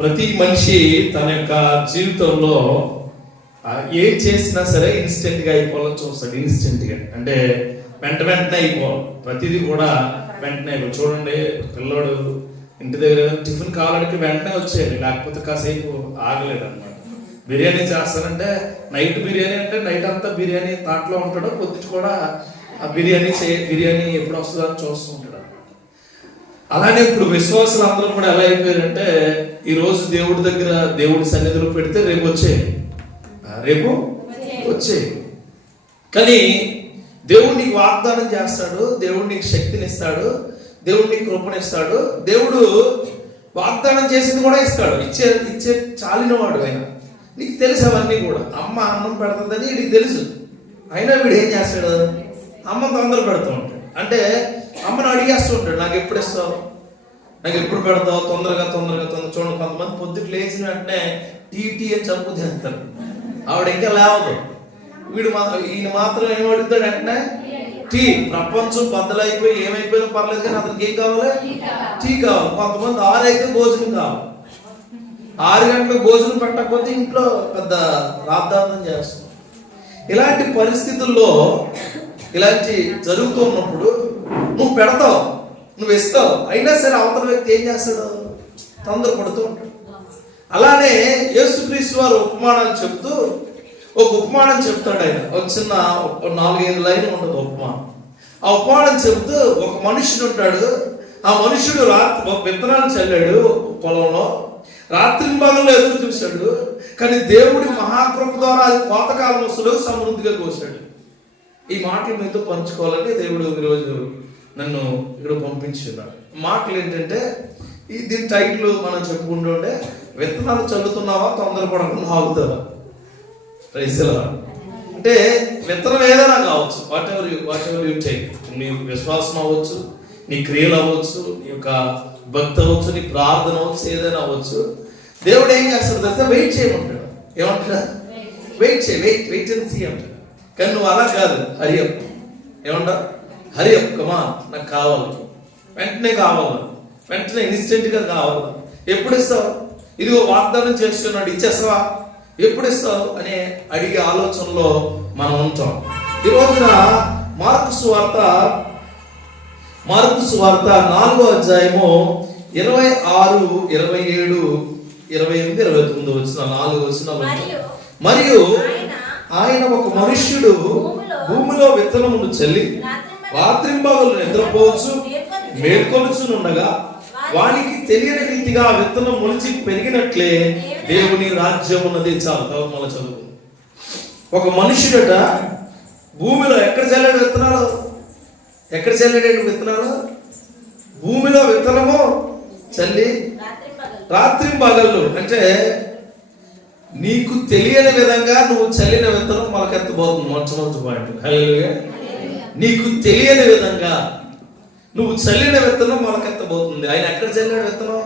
ప్రతి మనిషి తన యొక్క జీవితంలో ఏం చేసినా సరే ఇన్స్టెంట్గా అయిపోవాలని చూస్తాడు. ఇన్స్టెంట్గా అంటే వెంటనే అయిపోవాలి. ప్రతిదీ కూడా వెంటనే అయిపోవాలి. చూడండి, పిల్లోడు ఇంటి దగ్గర టిఫిన్ కావాలంటే వెంటనే వచ్చేయాలి, లేకపోతే కాసేపు ఆగలేదు అనమాట. బిర్యానీ చేస్తానంటే నైట్ బిర్యానీ అంటే నైట్ అంతా బిర్యానీ తాట్లో ఉంటాడు, పొద్దుట కూడా ఆ బిర్యానీ ఎప్పుడు వస్తుందో అని చూస్తూ ఉంటాడు. అలానే ఇప్పుడు విశ్వాసులు అందరూ కూడా ఎలా అయిపోయారంటే, ఈరోజు దేవుడి దగ్గర దేవుడి సన్నిధిలో పెడితే రేపు వచ్చే కానీ దేవుడు నీకు వాగ్దానం చేస్తాడు, దేవుడు నీకు శక్తిని ఇస్తాడు, దేవుడు నీకు కృపణిస్తాడు. దేవుడు వాగ్దానం చేసింది కూడా ఇస్తాడు. ఇచ్చే చాలినవాడు ఆయన. నీకు తెలుసు అవన్నీ కూడా. అమ్మ అన్నం పెడుతుందని వీడికి తెలుసు. అయినా వీడు ఏం చేస్తాడు? అమ్మ తొందర పెడుతూ ఉంటాడు. అంటే అమ్మను అడిగేస్తూ ఉంటాడు, నాకు ఎప్పుడు ఇస్తావు, నాకు ఎప్పుడు పెడతావు, తొందరగా. చూడండి, కొంతమంది పొద్దుకు లేచిన వెంటనే టీ అని చంపు తింటారు. ఆవిడ ఇంకా లేవదు. ఈయన మాత్రం ఏం అడుగుతాడు వెంటనే? టీ. ప్రపంచం బద్దలైపోయి ఏమైపోయినా పర్లేదు కానీ అతనికి ఏం కావాలి? టీ కావాలి. కొంతమంది 6 అయితే భోజనం కావాలి. 6 గంటలకు భోజనం పెట్టకపోతే ఇంట్లో పెద్ద రాద్ధాంతం చేస్తాం. ఇలాంటి పరిస్థితుల్లో ఇలాంటి జరుగుతూ ఉన్నప్పుడు నువ్వు పెడతావు, నువ్వు ఇస్తావు, అయినా సరే అవతల వ్యక్తి ఏం చేస్తాడు? తొందరపడుతూ ఉంటాడు. అలానే యేసుక్రీస్తు వారు ఒక ఉపమానం చెప్తాడు. ఆయన ఒక చిన్న 4-5 లైన్లు ఉంటుంది ఉపమానం. ఆ ఉపమానం చెబుతూ ఒక మనుషుడు ఉంటాడు. ఆ మనుషుడు విత్తనాలు చల్లాడు పొలంలో. రాత్రింబగళ్ళు ఎదురు చూశాడు. కానీ దేవుడి మహాకృప ద్వారా అది కోతకాలం వస్తులో సమృద్ధిగా కోసాడు. ఈ మాటలు మీతో పంచుకోవాలని దేవుడు ఈరోజు నన్ను ఇక్కడ పంపించున్నాడు. మాటలు ఏంటంటే, దీని టైటిల్ మనం చెప్పుకుంటూ ఉంటే, విత్తనాలు చల్లుతున్నావా, తొందరపడకుండా ఆగుతావా? అంటే విత్తనం ఏదైనా కావచ్చు, వాట్ ఎవర్ యూ టేక్. నీ విశ్వాసం అవ్వచ్చు, నీ క్రియలు అవ్వచ్చు, నీ యొక్క భక్తి అవ్వచ్చు, నీ ప్రార్థన అవ్వచ్చు, ఏదైనా అవ్వచ్చు. దేవుడు ఏం చేస్తాడు తెలుసా? వెయిట్ చేయమంటాడు. ఏమంటాడా? వెయిట్ అండ్ సీ అంటాడు. కానీ నువ్వు అలా కాదు, హరియప్. ఏమంటా? హరియప్, కమా, నాకు కావాలి, వెంటనే కావాలి, వెంటనే ఇన్స్టెంట్గా కావాలి. ఎప్పుడు ఇస్తావు? ఇదిగో వాగ్దానం చేస్తున్నాడు, ఇచ్చేస్తావా? ఎప్పుడు ఇస్తావు అనే అడిగే ఆలోచనలో మనం ఉంటాం. ఈ రోజున మార్కు సువార్త 4వ అధ్యాయము 26, 27, 28, 29 వచ్చిన 4 వచనాలు. మరియు ఆయన ఒక మనుష్యుడు భూమిలో విత్తనమును చల్లి రాత్రింబగళ్ళు నిద్రపోవచ్చు మేల్కొనుచునుండగా వానికి తెలియని రీతిగా విత్తనం మొలిచి పెరిగినట్లే దేవుని రాజ్యం ఉన్నది. చాలు మళ్ళీ చదువు. ఒక మనుషుడట భూమిలో ఎక్కడ చల్లాడు విత్తనాలు? ఎక్కడ చల్లాడు విత్తనాలు? భూమిలో విత్తనము చల్లి రాత్రింబగళ్ళు. అంటే నీకు తెలియని విధంగా నువ్వు చల్లిన విత్తనం మొలకెత్తబోతుంది. మొట్టమొదటి పాయింట్. హల్లెలూయా. నీకు తెలియని విధంగా నువ్వు చల్లిన విత్తనం మొలకెత్తబోతుంది. ఆయన ఎక్కడ చల్లాడు విత్తనం?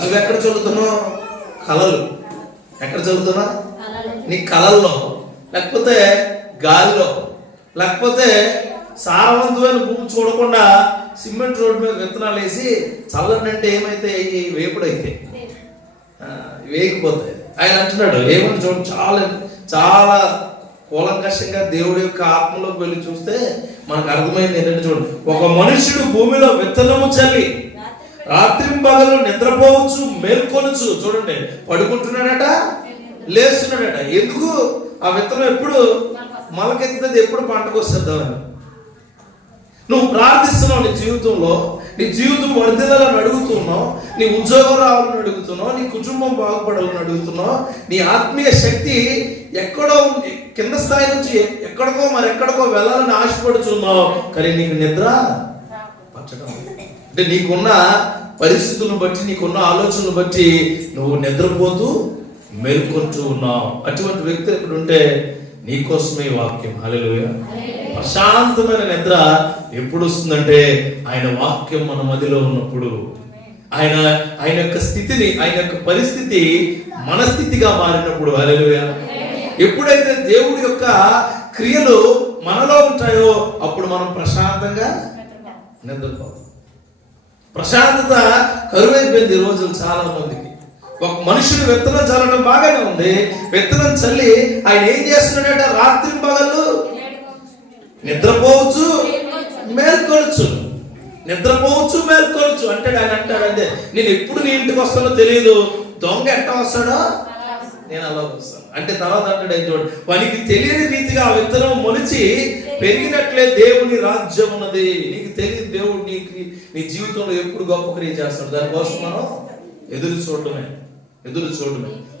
నువ్వెక్కడ చల్లుతున్నావు? కలలు. ఎక్కడ చల్లుతున్నా? నీ కలల్లో, లేకపోతే గాలిలో, లేకపోతే సారవంతమైన భూమి చూడకుండా సిమెంట్ రోడ్డు మీద విత్తనాలు వేసి చల్లనంటే ఏమైతే వేపుడైతే వేగిపోతాయి. ఆయన అంటున్నాడు ఏమని చూడండి, చాలా కూలంకషంగా దేవుడి యొక్క ఆత్మలోకి వెళ్ళి చూస్తే మనకు అర్థమైంది ఏంటంటే, చూడండి, ఒక మనుషుడు భూమిలో విత్తనము చల్లి రాత్రింబగళ్ళు నిద్రపోవచ్చు మేల్కొనచ్చు. చూడండి, పడుకుంటున్నాడట, లేస్తున్నాడట. ఎందుకు? ఆ విత్తనం ఎప్పుడు మొలకెత్తుతుంది, ఎప్పుడు పంటకు వస్తుందని. నువ్వు ప్రార్థిస్తున్నావు. నీ జీవితం వర్ధిల్లాలని అడుగుతున్నావు, నీ ఉద్యోగం రావాలని అడుగుతున్నావు, నీ కుటుంబం బాగుపడాలని అడుగుతున్నావు. నీ ఆత్మీయ శక్తి ఎక్కడో కింద స్థాయి నుంచి మరెక్కడికో వెళ్ళాలని ఆశపడుతున్నావు. కానీ నీకు నిద్ర పట్టడం అంటే నీకున్న పరిస్థితులను బట్టి, నీకున్న ఆలోచనలు బట్టి నువ్వు నిద్రపోతూ మేల్కొంటూ ఉన్నావు. అటువంటి వ్యక్తులు ఇక్కడ ఉంటే నీకోసమే వాక్యం. హల్లెలూయా. ప్రశాంతమైన నిద్ర ఎప్పుడు వస్తుందంటే ఆయన వాక్యం మన మదిలో ఉన్నప్పుడు. ఆయన యొక్క స్థితిని, ఆయన యొక్క పరిస్థితి మన స్థితిగా మారినప్పుడు. హల్లెలూయా. ఎప్పుడైతే దేవుడి యొక్క క్రియలు మనలో ఉంటాయో అప్పుడు మనం ప్రశాంతంగా నిద్రపోతాం. ప్రశాంతత కరువైపోయింది ఈ రోజులు చాలా మందికి. ఒక మనుషుడు విత్తనం చల్లడం బాగానే ఉంది. విత్తనం చల్లి ఆయన ఏం చేస్తున్నాడట? రాత్రి పగళ్ళు నిద్రపోవచ్చు, మేల్కొనొచ్చు. నిద్రపోవచ్చు, మేల్కొనొచ్చు అంటే ఆయన అంటాడంటే, నేను ఎప్పుడు నీ ఇంటికి వస్తానో తెలియదు, దొంగ ఎట్టా వస్తాడో నేను అలా వస్తాను అంటే. తర్వాత అంటాడు ఆయన చూడండి, వానికి తెలియని రీతిగా ఆ విత్తనం మొలిచి పెరిగినట్లే దేవుని రాజ్యం ఉన్నది. నీకు తెలియదు దేవుడు నీ జీవితంలో ఎప్పుడు గొప్ప క్రియ చేస్తాడు. దానికోసం మనం ఎదురు చూడటమే.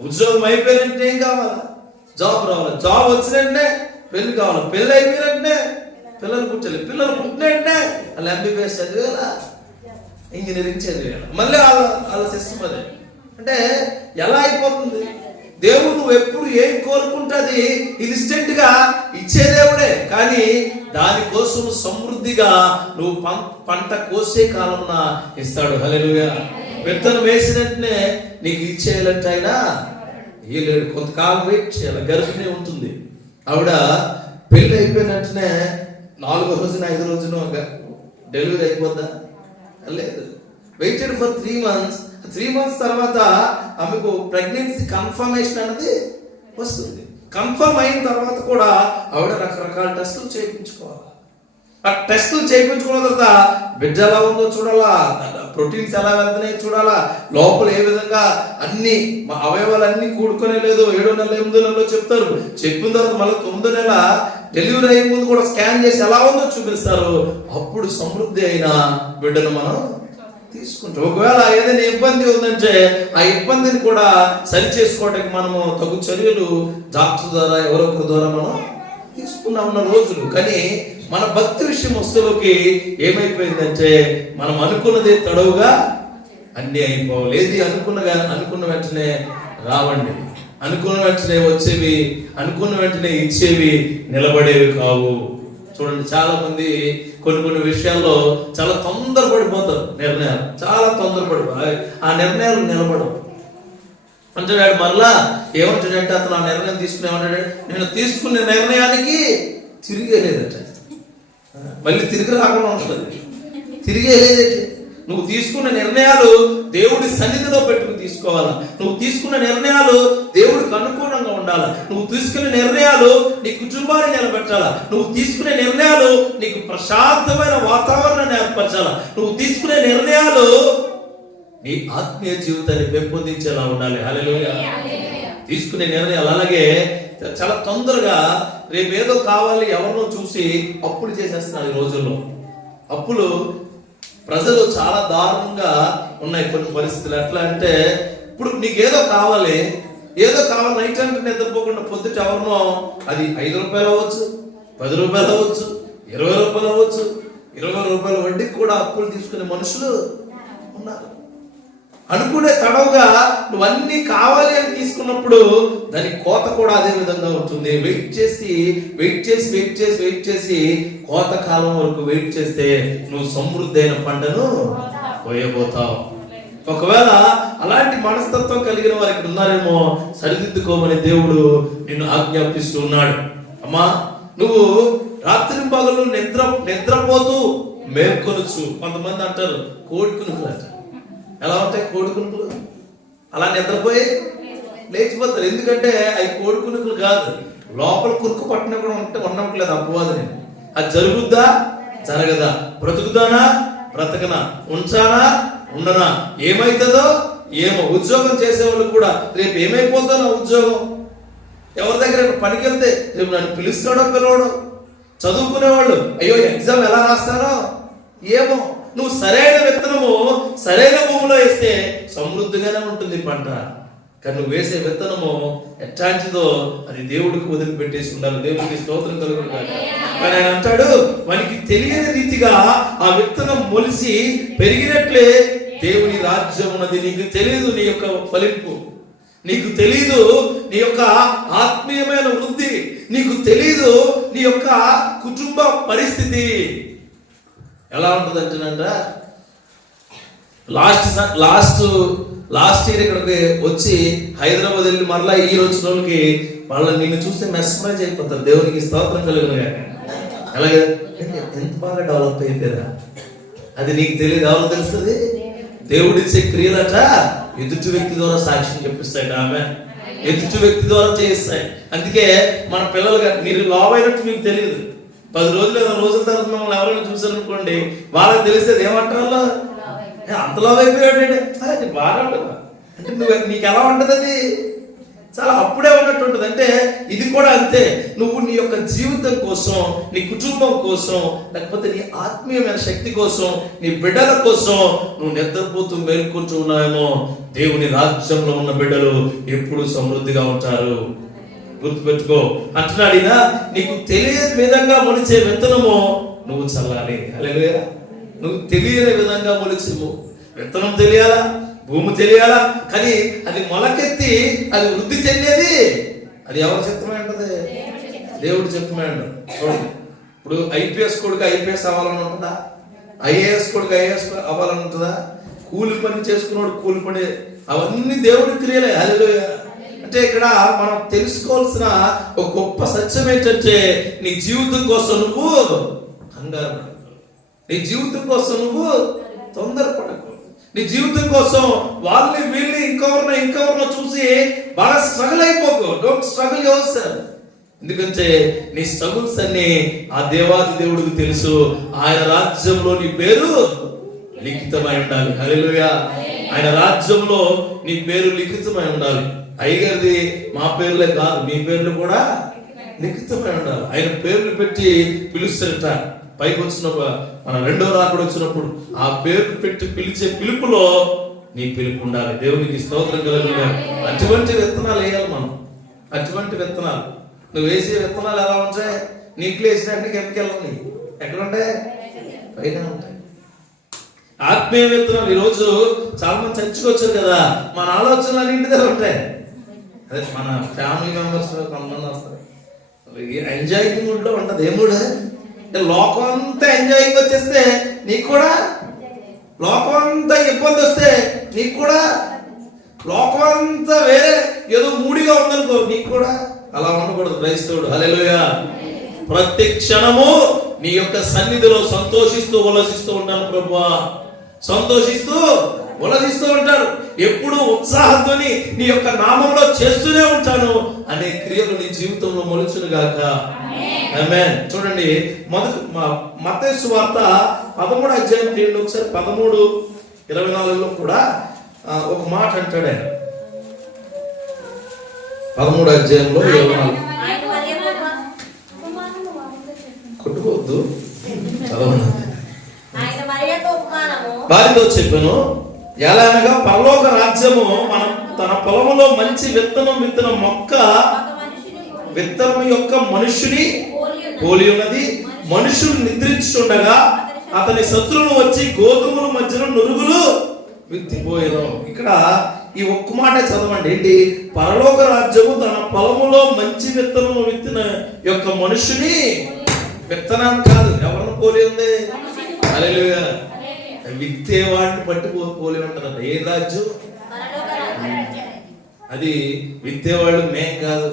ఉద్యోగం అయిపోయినట్టే ఏం కావాలా? జాబ్ రావాలి. జాబ్ వచ్చినట్టే పెళ్లి కావాలి. పెళ్లి అయిపోయినట్టే పిల్లలు పుట్టాలి. పిల్లలు పుట్టినట్టే వాళ్ళు MBBS చదివేలా, ఇంజనీరింగ్ చదివేలా. మళ్ళీ వాళ్ళ సిస్టమ్ అదే. అంటే ఎలా అయిపోతుంది? దేవుడు నువ్వు ఎప్పుడు ఏం కోరుకుంటుంది ఇన్స్టెంట్ గా ఇచ్చే దేవుడే, కానీ దానికోసం సమృద్ధిగా నువ్వు పంట కోసే కాలంలో ఇస్తాడు. హల్లెలూయా. విత్తనం వేసినట్టునే నీకు ఇచ్చేయాలంటే ఆయన లేడు. కొంతకాలం వెయిట్ చేయాలి. గర్భిణీ ఉంటుంది ఆవిడ, పెళ్లి అయిపోయినట్టునే 4వ రోజున 5వ రోజున డెలివరీ అయిపోద్దా? లేదు. Waited for 3 months. 3 months తర్వాత ఆమెకు ప్రెగ్నెన్సీ కన్ఫర్మేషన్ అనేది వస్తుంది. కన్ఫర్మ్ అయిన తర్వాత కూడా ఆవిడ రకరకాల టెస్టులు చేయించుకోవాలి. ఆ టెస్టులు చేయించుకున్న తర్వాత బిడ్డ ఎలా ఉందో చూడాలా, ప్రోటీన్స్ ఎలా వెళ్తున్నాయో చూడాలా, లోపల ఏ విధంగా అన్ని అవయవాలు అన్ని కూడుకునే లేదు. 7వ నెల 8వ నెలలో చెప్తారు. చెప్పిన తర్వాత మళ్ళీ 9వ నెల డెలివరీ అయ్యే ముందు కూడా స్కాన్ చేసి ఎలా ఉందో చూపిస్తారు. అప్పుడు సమృద్ధి అయిన బిడ్డను మనం తీసుకుంటాం. ఒకవేళ ఏదైనా ఇబ్బంది ఉందంటే ఆ ఇబ్బందిని కూడా సరి చేసుకోవడానికి మనము తగు చర్యలు డాక్టర్ ద్వారా ఎవరొకరి ద్వారా మనం తీసుకున్నా ఉన్న రోజులు. కానీ మన భక్తి విషయం వస్తువులకి ఏమైపోయిందంటే మనం అనుకున్నదే తడవుగా అన్ని అయిపోవాలి. ఏది అనుకున్న వెంటనే రావండి, అనుకున్న వెంటనే వచ్చేవి, అనుకున్న వెంటనే ఇచ్చేవి నిలబడేవి కావు. చూడండి, చాలా మంది కొన్ని విషయాల్లో చాలా తొందరపడిపోతారు. నిర్ణయాలు చాలా తొందరపడిపోయి ఆ నిర్ణయాలు నిలబడవు. అంటున్నాడు మరలా ఏమంటాడంటే, అతను ఆ నిర్ణయం తీసుకుని ఏమంటాడు, నేను తీసుకునే నిర్ణయానికి తిరిగేలేదట. మళ్ళీ తిరిగి రాకుండా ఉంటుంది. తిరిగేలేదంటే నువ్వు తీసుకున్న నిర్ణయాలు దేవుడి సన్నిధిలో పెట్టుకుని తీసుకోవాలా. నువ్వు తీసుకున్న నిర్ణయాలు దేవుడికి అనుకూలంగా ఉండాలా. నువ్వు తీసుకునే నిర్ణయాలు నీ కుటుంబాన్ని నిలబెట్టాలా. నువ్వు తీసుకునే నిర్ణయాలు నీకు ప్రశాంతమైన వాతావరణాన్ని ఏర్పరచాలా. నువ్వు తీసుకునే నిర్ణయాలు నీ ఆత్మీయ జీవితాన్ని పెంపొందించేలా ఉండాలి. హల్లెలూయా. తీసుకునే నిర్ణయాలు అలాగే చాలా తొందరగా రేపేదో కావాలి ఎవరినో చూసి అప్పులు చేసేస్తున్నారు ఈ రోజుల్లో. అప్పులు ప్రజలు చాలా దారుణంగా ఉన్నాయి కొన్ని పరిస్థితులు. ఎట్లా అంటే, ఇప్పుడు నీకేదో కావాలి, నైట్ అంటే నిద్రపోకుండా పొద్దుట ఎవరినో, అది 5 రూపాయలు అవ్వచ్చు, 10 రూపాయలు అవ్వచ్చు, 20 రూపాయలు అవ్వచ్చు, 20 రూపాయల వడ్డీకి కూడా అప్పులు తీసుకునే మనుషులు ఉన్నారు. అనుకునే తడవుగా నువ్వన్నీ కావాలి అని తీసుకున్నప్పుడు దాని కోత కూడా అదే విధంగా ఉంటుంది. వెయిట్ చేసి కోత కాలం వరకు వెయిట్ చేస్తే నువ్వు సమృద్ధి అయిన పంటను కోయబోతావు. ఒకవేళ అలాంటి మనస్తత్వం కలిగిన వారు ఇక్కడ ఉన్నారేమో, సరిదిద్దుకోమని దేవుడు నిన్ను ఆజ్ఞాపిస్తూ ఉన్నాడు. అమ్మా, నువ్వు రాత్రి పగలు నిద్రపోతూ మేల్కొనొచ్చు. కొంతమంది అంటారు కోడి కునుకులు అంటారు. ఎలా ఉంటాయి కోడి కునుకులు? అలా నిద్రపోయి లేచిపోతారు. ఎందుకంటే అవి కోడి కునుకులు కాదు, లోపల కునుకు పట్టిన కూడా ఉండట్లేదు అపవాదని. అది జరుగుద్దా జరగదా, బ్రతుకుదానా బ్రతకనా, ఉంచానా ఉండనా, ఏమైతుందో ఏమో. ఉద్యోగం చేసేవాళ్ళు కూడా రేపు ఏమైపోతుందో నా ఉద్యోగం, ఎవరి దగ్గర పనికి వెళ్తే రేపు నన్ను పిలుస్తాడో పిలవడో, చదువుకునేవాళ్ళు అయ్యో ఎగ్జామ్ ఎలా రాస్తారో ఏమో. నువ్వు సరైన విత్తనము సరైన భూమిలో వేస్తే సమృద్ధిగానే ఉంటుంది పంట. కానీ నువ్వు వేసే విత్తనము ఎట్లాంటిదో అది దేవుడికి వదిలిపెట్టేసి ఉండాలి. దేవుడికి స్తోత్రం కలుగును గాక. కానీ ఆయన అంటాడు, మనకి తెలియని రీతిగా ఆ విత్తనం మొలిసి పెరిగినట్లే దేవుని రాజ్యం ఉన్నది. నీకు తెలియదు నీ యొక్క ఫలింపు, నీకు తెలీదు నీ యొక్క ఆత్మీయమైన వృద్ధి, నీకు తెలీదు నీ యొక్క కుటుంబ పరిస్థితి ఎలా ఉంటుంది అంటేనంట. లాస్ట్ ఇయర్ ఇక్కడికి వచ్చి హైదరాబాద్ వెళ్ళి మరలా ఈ వచ్చిన వాళ్ళకి వాళ్ళని నిన్ను చూస్తే మెస్మరైజ్ అయిపోతారు. దేవునికి స్తోత్రం కలుగును గాక. అలాగే ఎంత బాగా డెవలప్ అయిపోయారా, అది నీకు తెలియదు. ఎవరు తెలుస్తుంది? దేవుడిచ్చే క్రియలట ఎదుటి వ్యక్తి ద్వారా సాక్ష్యం చెప్పిస్తాడు. ఆమె ఎదుటి వ్యక్తి ద్వారా చేయిస్తాయి. అందుకే మన పిల్లలుగా మీరు లావ్ అయినట్టు మీకు తెలియదు. 10 రోజులు 20 రోజుల తర్వాత మమ్మల్ని ఎవరైనా చూసారనుకోండి, వాళ్ళకి తెలిస్తే ఏమంటారు, అంత లావ్ అయిపోయాడు బాగా అంటే నువ్వు నీకు ఎలా ఉంటుంది? అది చాలా అప్పుడే ఉన్నట్టు ఉంటుంది. అంటే ఇది కూడా అంతే. నువ్వు నీ యొక్క జీవితం కోసం, నీ కుటుంబం కోసం, లేకపోతే నీ ఆత్మీయమైన శక్తి కోసం, నీ బిడ్డల కోసం నువ్వు నిద్రపోతూ మేల్కొంటూ ఉన్నావేమో, దేవుని రాజ్యంలో ఉన్న బిడ్డలు ఎప్పుడు సమృద్ధిగా ఉంటారు. గుర్తుపెట్టుకో. అంటున్నాడినా నీకు తెలియని విధంగా మొలిచే విత్తనము నువ్వు చల్లాలి. హల్లెలూయా. నువ్వు తెలియని విధంగా మొలిచేవు. విత్తనం తెలియాలా, భూమి తెలియాలా, కానీ అది మొలకెత్తి అది వృద్ధి చెందేది అది ఎవరు చిత్తమై ఉంటుంది? దేవుడు చిత్తమై ఉంటుంది. చూడండి, ఇప్పుడు ఐపీఎస్ కొడుకు ఐపీఎస్ అవ్వాలని ఉంటుందా? ఐఏఎస్ కొడుకు ఐఏఎస్ అవ్వాలని ఉంటుందా? కూలి పని చేసుకున్నాడు కూలి పని, అవన్నీ దేవుడి క్రియలే. హల్లెలూయా. అంటే ఇక్కడ మనం తెలుసుకోవాల్సిన ఒక గొప్ప సత్యం ఏంటంటే, నీ జీవితం కోసం నువ్వు కంగారు పడకు, నీ జీవితం కోసం నువ్వు తొందరపడకు, నీ జీవితం కోసం వాళ్ళని వీళ్ళని ఇంకెవరినో చూసి బాగా స్ట్రగుల్ అయిపోకు. Don't struggle yourself. ఎందుకంటే నీ స్ట్రగుల్స్ అన్ని ఆ దేవాది దేవుడికి తెలుసు. ఆయన రాజ్యంలో నీ పేరు లిఖితమై ఉండాలి. హల్లెలూయా. ఆయన రాజ్యంలో నీ పేరు లిఖితమై ఉండాలి. అయ్యగారిది మా పేర్లే కాదు, మీ పేర్లు కూడా లిఖితమై ఉండాలి. ఆయన పేర్లు పెట్టి పిలుస్తారట. పైకి వచ్చినప్పుడు మన 2వ రాకడ వచ్చినప్పుడు ఆ పేర్లు పెట్టి పిలిచే పిలుపులో నీ పిలుపు ఉండాలి. దేవునికి స్తోత్రం కలుగును. అటువంటి విత్తనాలు వేయాలి మనం. అటువంటి విత్తనాలు నువ్వు వేసే విత్తనాలు ఎలా ఉంటాయి? నీటిలో వేసినట్టు కిందకి వెళ్ళని ఎక్కడ ఉంటాయి? పైన ఉంటాయి. ఆత్మీయ విత్తనాలు ఈరోజు చాలా మంది చర్చకు వచ్చారు కదా, మన ఆలోచనలు ఇంటి దగ్గర ఉంటాయి. అదే మన ఫ్యామిలీ మెంబర్స్ కొంతమంది వస్తారు, ఎంజాయింగ్ మూడ్ లో ఉంటుంది. ఏ మూడ్? అంటే లోకం అంతా ఎంజాయింగ్ వచ్చేస్తే నీకు కూడా, లోకం అంతా ఇబ్బంది వస్తే నీకు కూడా, లోకం అంతా వేరే ఏదో మూడిగా ఉందనుకో నీకు కూడా. అలా ఉండకూడదు క్రైస్తవుడు. హల్లెలూయా. ప్రతి క్షణము నీ యొక్క సన్నిధిలో సంతోషిస్తూ ఉల్లసిస్తూ ఉంటాను ప్రభువా, సంతోషిస్తూ ఉల్లసిస్తూ ఉంటాను, ఎప్పుడు ఉత్సాహంతో నీ యొక్క నామంలో చేస్తూనే ఉంటాను అనే క్రియలు నీ జీవితంలో మొలుచును గాక. ఆమేన్. చూడండి, మత్తయి సువార్త 13వ అధ్యాయం తీయండి ఒకసారి. 13:24 కూడా ఒక మాట అంటాడు ఆయన. 13వ అధ్యాయంలో 24 కొట్టుకోవద్దు, చదవండి. వారితో చెప్పాను, ఎలా అనగా పరలోక రాజ్యము మనం తన పొలములో మంచి విత్తనం మొక్క విత్తనం యొక్క మనుషుని పోలి ఉన్నది. మనుషులు నిద్రించుండగా అతని శత్రువులు వచ్చి గోధుమల మధ్యలో నురుగులు విత్తిపోయాను. ఇక్కడ ఈ ఒక్క మాట చదవండి. ఏంటి? పరలోక రాజ్యము తన పొలములో మంచి విత్తనం విత్తిన యొక్క మనుషుని, విత్తనాన్ని కాదు, ఎవరిని పోలి ఉంది? హల్లెలూయా. విత్తేవాడిని పట్టి పోలి ఉంటారు. ఏ రాజ్యం అది? విత్తేవాళ్ళు మేం కాదు,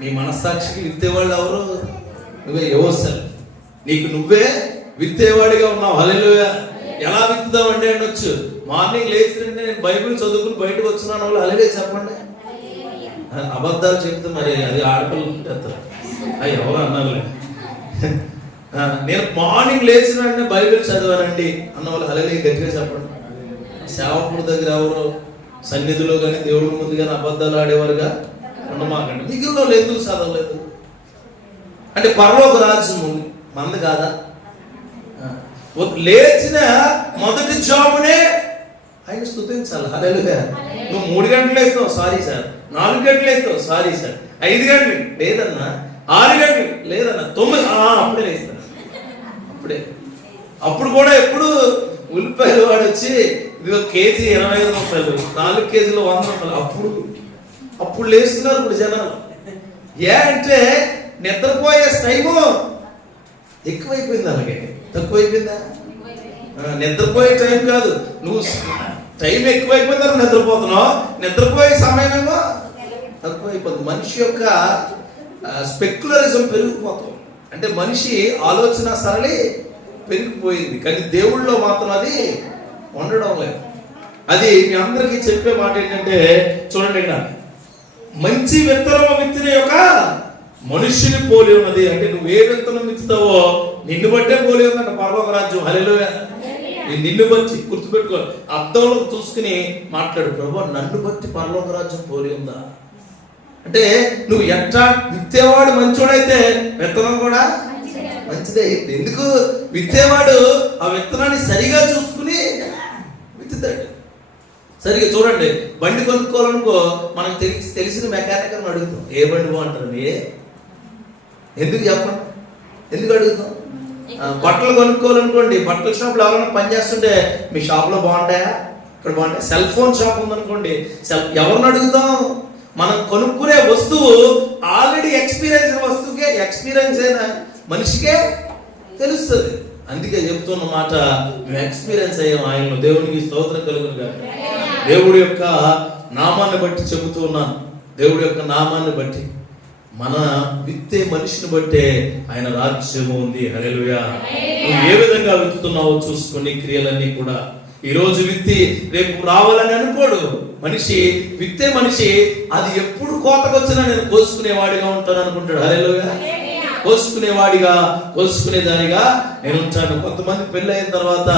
నీ మనస్సాక్షికి విత్తేవాళ్ళు ఎవరు? నువ్వే. యోసేపు, నీకు నువ్వే విత్తేవాడిగా ఉన్నావు. హల్లెలూయా. ఎలా విత్తుదాం అంటే అనొచ్చు, మార్నింగ్ లేచినంటే నేను బైబిల్ చదువుకుని బయటకు వచ్చినాను వాళ్ళు హల్లెలూయా చెప్పండి. అబద్ధాలు చెప్తే మరి అది ఆడపిల్లలు చెప్తారు. అవి ఎవరు అన్నారులే. నేను మార్నింగ్ లేచినంటే బైబిల్ చదివానండి అన్న వాళ్ళు హల్లెలూయా గట్టిగా చెప్పండి. సేవకుడి దగ్గర ఎవరు సన్నిధిలో కానీ దేవుడి ముందు కానీ అబద్ధాలు ఆడేవారుగా ఉండమాకండి. మిగిలిన వాళ్ళు ఎందుకు చదవలేదు అంటే పరలోక రాజ్యం ఉంది, మంది కాదా? లేచిన మొదటి జామునే ఆయన స్తుతించాలి. హల్లెలూయా. నువ్వు 3 గంటలు వేస్తావు, సారీ సార్. 4 గంటలు వేస్తావు, సారీ సార్. 5 గంటలు లేదన్నా, 6 గంటలు లేదన్నా, 9 అప్పుడే లేస్తాను. అప్పుడు కూడా ఎప్పుడు ఉల్లిపాయలు వాడు వచ్చి ఇదిగో కేజీ 25 రూపాయలు, 4 కేజీలు 100 రూపాయలు. అప్పుడు లేస్తున్నారు ఇప్పుడు జనాలు. ఏ అంటే నిద్రపోయే టైము ఎక్కువైపోయింది, అలాగే తక్కువైపోయిందా? నిద్రపోయే టైం కాదు, నువ్వు టైం ఎక్కువైపోయిందని నిద్రపోతున్నావు, నిద్రపోయే సమయం ఏమో తక్కువైపోతుంది. మనిషి యొక్క స్పెక్యులరిజం పెరిగిపోతుంది. అంటే మనిషి ఆలోచన సరళి పెరిగిపోయింది, కానీ దేవుళ్ళలో మాత్రం అది ఉండడం లేదు. అది మీ అందరికీ చెప్పే మాట ఏంటంటే, చూడండి ఇక్కడ, మంచి విత్తనం విత్తిన యొక్క మనుష్యుని పోలి ఉన్నది. అంటే నువ్వు ఏ విత్తనం విత్తుతావో నిన్ను బట్టే పోలి ఉందంట పరలోక రాజ్యం. హల్లెలూయా. నిన్ను బట్టి గుర్తుపెట్టుకో, అద్దంలో చూసుకుని మాట్లాడు, ప్రభు నన్ను బట్టి పరలోక రాజ్యం పోలి ఉందా అంటే, నువ్వు ఎట్లా విత్తేవాడు మంచోడైతే విత్తనం కూడా మంచిదే అయింది. ఎందుకు? విత్తేవాడు ఆ విత్తనాన్ని సరిగా చూసుకుని విత్తుతాడు. సరిగా చూడండి, బండి కొనుక్కోవాలనుకో, మనకు తెలిసిన మెకానిక్ అని అడుగుతాం, ఏ బండి బాగుంటుంది, ఎందుకు చెప్పండి, ఎందుకు అడుగుతాం? బట్టలు కొనుక్కోవాలనుకోండి, బట్టల షాప్లో ఎవరైనా పనిచేస్తుంటే మీ షాప్లో బాగుంటాయా, ఇక్కడ బాగుంటాయి. సెల్ ఫోన్ షాప్ ఉందనుకోండి, ఎవరిని అడుగుతాం? మనం కొనుక్కునే వస్తువు ఆల్రెడీ ఎక్స్పీరియన్స్ వస్తువుకే, ఎక్స్పీరియన్స్ అయిన మనిషికే తెలుస్తుంది. అందుకే చెప్తున్న మాట, మేము ఎక్స్పీరియన్స్ అయ్యాం ఆయన. దేవునికి స్తోత్రం కలుగును గాక. దేవుడి యొక్క నామాన్ని బట్టి చెబుతూ ఉన్నాను, దేవుడి యొక్క నామాన్ని బట్టి, మన విత్తే మనిషిని బట్టే ఆయన రాజ్యము ఉంది. హల్లెలూయా. నువ్వు ఏ విధంగా విత్తుతున్నావో చూసుకొని క్రియలన్నీ కూడా. ఈ రోజు విత్తి రేపు రావాలని అనుకోడు మనిషి. విత్తే మనిషి అది ఎప్పుడు కోతకొచ్చినా నేను కోసుకునేవాడిగా ఉంటాను అనుకుంటాడు. హల్లెలూయా. కోసుకునేదానిగా నేను ఉంటాను. కొంతమంది పెళ్ళి అయిన తర్వాత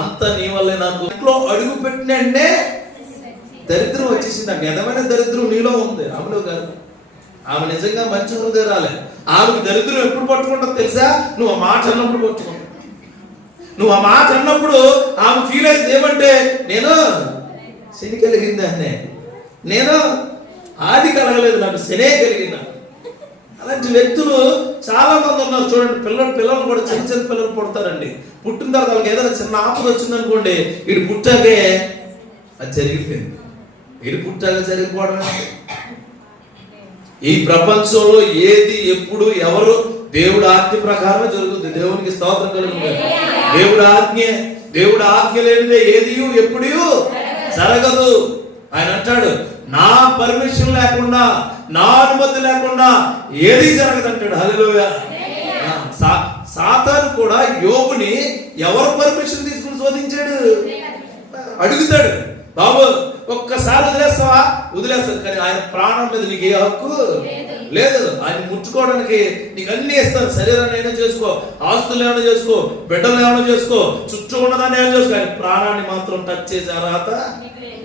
అంత నీ వల్లే, నాకు ఇంట్లో అడుగు పెట్టినంటే దరిద్రం వచ్చేసింది. నిజమైన దరిద్రం నీలో ఉంది, ఆమెలో కాదు. ఆమె నిజంగా మంచి హృదయరాలే. ఆమెకు దరిద్రం ఎప్పుడు పట్టుకుంటుందో తెలుసా? నువ్వు ఆ మాట అన్నప్పుడు పట్టుకుంటావు. నువ్వు ఆ మాట అన్నప్పుడు ఆమె ఫీల్ అయింది ఏమంటే, నేను శని కలిగిందాన్నే, నేను ఆది కలగలేదు, నాకు శనే కలిగిందా. అలాంటి వ్యక్తులు చాలా మంది ఉన్నారు. చూడండి, పిల్లలు కూడా చిన్న చిన్న పిల్లలు పుడతారండి. పుట్టిన తర్వాత వాళ్ళకి ఏదైనా చిన్న ఆపద వచ్చిందనుకోండి, వీడు పుట్టాకే అది జరిగిపోయింది. వీడు పుట్టాక జరిగిపోవడం. ఈ ప్రపంచంలో ఏది ఎప్పుడు ఎవరు దేవుడు ఆజ్ఞ ప్రకారమే జరుగుతుంది. దేవునికి స్తోత్రం కలుగుతుంది. దేవుడు ఆజ్ఞ లేనిదే ఏది ఎప్పుడు జరగదు. ఆయన అంటాడు, నా పర్మిషన్ లేకుండా, నా అనుమతి లేకుండా ఏది జరగదంటాడు. హల్లెలూయా. సాతాను కూడా యోబుని ఎవరు పర్మిషన్ తీసుకుని శోధించాడు? అడుగుతాడు, బాబు ఒక్కసారి వదిలేస్తావా? వదిలేస్తాడు. కానీ ఆయన ప్రాణం మీద నీకు ఏ హక్కు లేదు. ఆయన ముట్టుకోవడానికి నీకు అన్ని ఇస్తాను. శరీరాన్ని ఏమైనా చేసుకో, ఆస్తులు ఏమైనా చేసుకో, బిడ్డలు ఏమైనా చేసుకో, చుట్టూ ఉన్నదాన్ని ఏమైనా చేసుకో, ఆయన ప్రాణాన్ని మాత్రం టచ్ చేసే అర్హత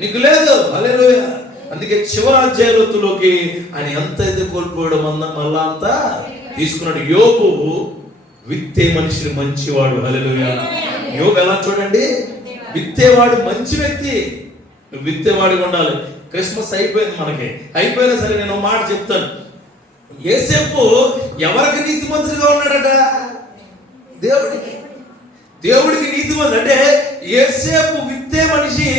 నీకు లేదు. హల్లెలూయా. అందుకే చివరి అధ్యాయంలోకి ఆయన ఎంత అయితే కోల్పోవడం మళ్ళా అంతా తీసుకున్నాడు. యోబు విత్తే మనిషిని మంచివాడు. హల్లెలూయా. యోబు ఎలా చూడండి, విత్తేవాడు మంచి వ్యక్తి. నువ్వు విత్తేవాడిగా ఉండాలి. క్రిస్మస్ అయిపోయింది, మనకి అయిపోయినా సరే నేను మాట చెప్తాను. యేసేపు ఎవరికి నీతిమంతుడిగా ఉన్నాడట? దేవుడికి నీతిమంతుడు. అంటే యేసేపు విత్తే మనిషి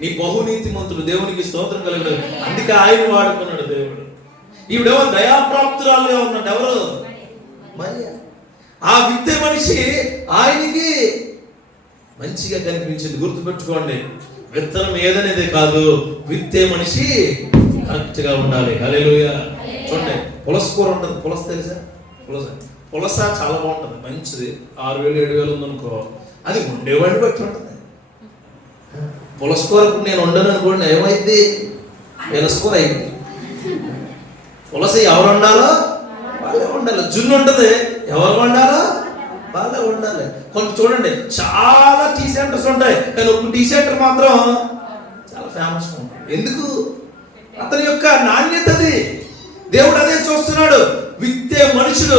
నీ బహునీతిమంతుడు. దేవునికి స్తోత్రం కలుగుతుంది. అందుకే ఆయన వాడుకున్నాడు దేవుడు. ఈవిడేమో దయాప్రాప్తురాలుగా ఉన్నాడు. ఎవరు? మరియా. ఆ విత్తే మనిషి ఆయనకి మంచిగా కనిపించింది. గుర్తుపెట్టుకోండి, విత్తనం ఏదనేది కాదు, విత్తే మనిషి కరెక్ట్ గా ఉండాలి. హల్లెలూయా. చూడండి, పులస కూర ఉంటుంది. పులస తెలుసా? పులస చాలా బాగుంటుంది, మంచిది. 6,000-7,000 ఉందనుకో, అది ఉండేవాడిని బట్టి ఉంటుంది. పులస కూర నేను వండను అనుకోండి, ఏమైంది? పులస కూర అయింది. పులస ఎవరు వండాలో వాళ్ళే వండాలి. జున్ను ఉంటుంది, ఎవరు వండాలో వాళ్ళే ఉండాలి. కొంత చూడండి, చాలా టీ సెంటర్స్ ఉంటాయి, కానీ ఒక టీ సెంటర్ మాత్రం చాలా ఫేమస్ ఉంటుంది. ఎందుకు? అతని యొక్క నాణ్యతది. దేవుడు అదే చూస్తున్నాడు. విత్తే మనుషులు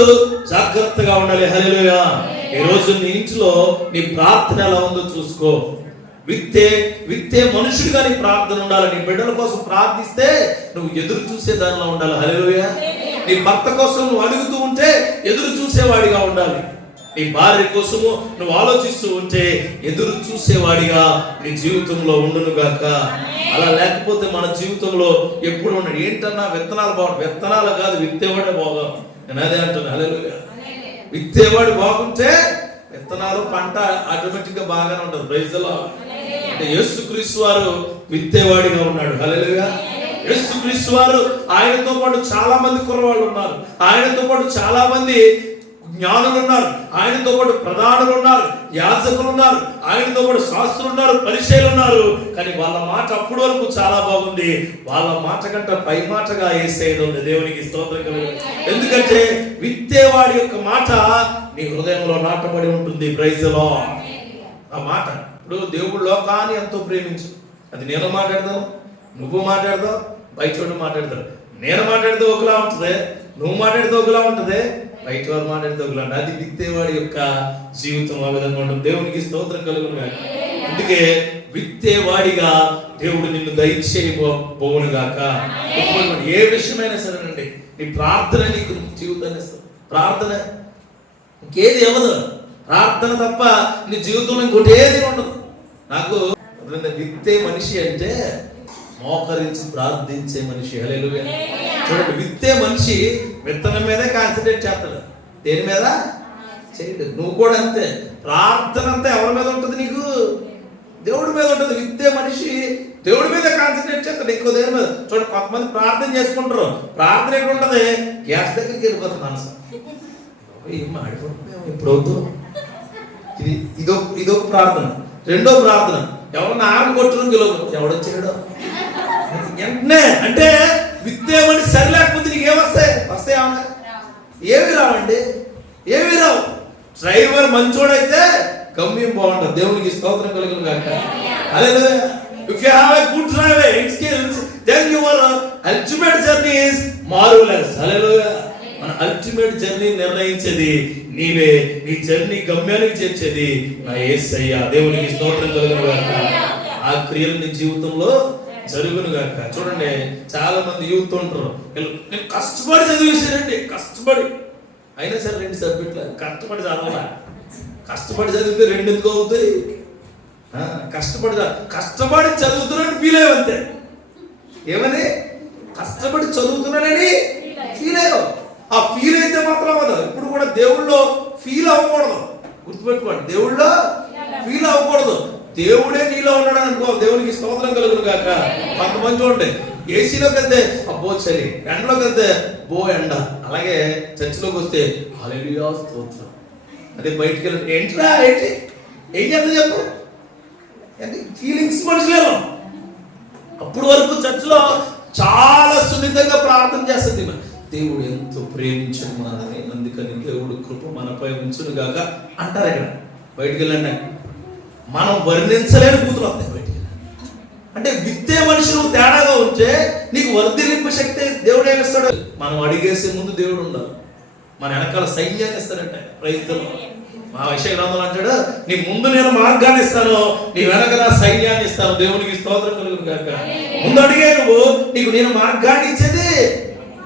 జాగ్రత్తగా ఉండాలి. హల్లెలూయా. ఈ రోజు నీ ఇంట్లో నీ ప్రార్థన ఎలా ఉందో చూసుకో. విత్తే మనుషుడిగా నీ ప్రార్థన ఉండాలి. నీ బిడ్డల కోసం ప్రార్థిస్తే నువ్వు ఎదురు చూసే దానిలో ఉండాలి. హల్లెలూయా. నీ భర్త కోసం నువ్వు అడుగుతూ ఉంటే ఎదురు చూసేవాడిగా ఉండాలి. నీ భార్య కోసము నువ్వు ఆలోచిస్తూ ఉంటే ఎదురు చూసేవాడిగా నీ జీవితంలో ఉండును గాక. అలా లేకపోతే మన జీవితంలో ఎప్పుడు ఉన్నాడు ఏంటన్నా విత్తనాలు బాగుంటాయి. విత్తనాలు కాదు, విత్తేవాడే బాగా. నేను అదే అంటాను. హల్లెలూయా. విత్తేవాడు బాగుంటే విత్తనాలు పంట ఆటోమేటిక్ గా బాగానే ఉంటుంది. Praise the Lord. అంటే యేసుక్రీస్తు వారు విత్తేవాడిగా ఉన్నాడు. హల్లెలూయా. యేసుక్రీస్తు వారు, ఆయనతో పాటు చాలా మంది కుర్రవాళ్ళు ఉన్నారు. ఆయనతో పాటు చాలా మంది జ్ఞానులు ఉన్నారు, ఆయనతో పాటు ప్రధానులు ఉన్నారు, యాజకులు ఉన్నారు, ఆయనతో పాటు శాస్త్రులు ఉన్నారు, పరిచయాలు ఉన్నారు. కానీ వాళ్ళ మాట అప్పటి వరకు చాలా బాగుంది. వాళ్ళ మాట కంటే పై మాటగా యేసయ్యది ఉంది. దేవునికి స్తోత్రం కలుగును. ఎందుకంటే విత్తేవాడి యొక్క మాట నీ హృదయంలో నాటబడి ఉంటుంది. Praise the Lord. ఆ మాట ఇప్పుడు దేవుడు లోకాన్ని ఎంతో ప్రేమించు. అది నేను మాట్లాడదాం, నువ్వు మాట్లాడదాం, బయటోడు మాట్లాడతాడు. నేను మాట్లాడితే ఒకలా ఉంటుంది, నువ్వు మాట్లాడితే ఒకలా ఉంటుంది, బయట వాళ్ళు మాట్లాడితే ఒకలా ఉంటుంది. అది విత్తేవాడి యొక్క జీవితం ఆ విధంగా ఉంటుంది. దేవునికి స్తోత్రం కలుగును. అందుకే విత్తేవాడిగా దేవుడు నిన్ను దయచేయబోవును గాక. ఏ విషయమైనా సరేనండి, నీ ప్రార్థన నీకు జీవితాన్ని ఇస్తుంది. ప్రార్థన ఇంకేది ఇవ్వదు, ప్రార్థన తప్ప నీ జీవితంలో ఇంకోటి ఏది ఉండదు. నాకు విత్తే మనిషి అంటే మోకరించి ప్రార్థించే మనిషి. హల్లెలూయా. చూడండి, విత్తే మనిషి విత్తనం మీదే కాన్సన్ట్రేట్ చేస్తాడు, దేని మీద చేయడు. నువ్వు కూడా అంతే. ప్రార్థన అంతా ఎవరి మీద ఉంటుంది? నీకు దేవుడి మీద ఉంటుంది. విత్తే మనిషి దేవుడి మీద కాన్సన్ట్రేట్ చేస్తాడు, ఎక్కువ దేని మీద. చూడండి, కొంతమంది ప్రార్థన చేసుకుంటారు, ప్రార్థన ఎక్కడ ఉంటుంది? గ్యాస్ దగ్గరికి వెళ్ళిపోతుంది మనసు. ఏం ఆడిపోతుంది ఇప్పుడు వద్దు. ఇదొక ప్రార్థన. రెండో ప్రార్థన, ఎవరన్నా ఆరు కొట్టడం గెలవదు, ఎవడొచ్చాడో వెంటనే. అంటే విత్తేమని సరిలేకపోతే నీకు ఏమొస్తాయి? వస్తాయి ఏమన్నా? ఏమి రావండి, ఏమి రావు. డ్రైవర్ మంచోడైతే గమ్యం బాగుంటుంది. దేవునికి స్తోత్రం కలుగును గాక. హల్లెలూయా. If you have a good driving skills, then your ultimate journey is marvelous. Hallelujah. మన అల్టిమేట్ జర్నీ నిర్ణయించేది నీవే. నీ జర్నీ గమ్యానికి చేర్చేది నా యేసయ్య. దేవునికి స్తోత్రం కలుగును గాక. ఆ క్రియలు నీ జీవితంలో జరుగును గాక. చూడండి, చాలా మంది యూత్ ఉంటారు, నేను కష్టపడి చదివేసానండి, కష్టపడి అయినా సరే 2 సబ్జెక్టులు కష్టపడి చదవాలా. కష్టపడి చదివితే 2 ఎందుకు అవుతాయి? కష్టపడి చదువుతున్నాను ఫీల్ అయ్యంతే. ఏమని? కష్టపడి చదువుతున్నానని ఫీల్ అయ్యావు. ఆ ఫీల్ అయితే మాత్రం అవ్వదు. ఇప్పుడు కూడా దేవుళ్ళో ఫీల్ అవ్వకూడదు. గుర్తుపెట్టుకోండి, దేవుళ్ళో ఫీల్ అవ్వకూడదు. దేవుడే నీలో ఉన్నాడు అనుకో. దేవునికి స్తోత్రం కలుగును గాక. కొంతమంది చూడండి, ఏసీలోకి వెళ్తే అబ్బో చలి, ఎండలోకి వెళ్తే బో ఎండ. అలాగే చర్చిలోకి వస్తే హల్లెలూయా స్తోత్రం. అదే బయటికి వెళ్ళి ఏంట్రా ఏంటి ఏం చేస్తా చెప్పు, ఫీలింగ్స్ మనుషులేమో. అప్పుడు వరకు చర్చిలో చాలా సున్నితంగా ప్రార్థన చేస్తుంది. దేవుడు ఎంతో ప్రేమించను మనని, అందుకని దేవుడు కృప మనపై ఉంచును గాక అంటారు. ఇక్కడ బయటికి వెళ్ళండి, మనం వర్ణించలేని కూతురు వస్తాయి బయటికి. అంటే విత్తే మనుషులు తేడాగా ఉంటే నీకు వర్ధిలింపు శక్తి దేవుడు ఏమిస్తాడు? మనం అడిగేసే ముందు దేవుడు ఉండాలి. మన వెనకాల సైన్యాన్ని ఇస్తాడంటే రైతులు. మా విషయ గ్రంథంలో అంటాడు, నీ ముందు నేను మార్గాన్ని ఇస్తాను, నీ వెనక నా సైన్యాన్ని ఇస్తాను. దేవునికి స్తోత్రం కలుగును గాక. ముందు అడిగే నువ్వు, నీకు నేను మార్గాన్ని ఇచ్చేది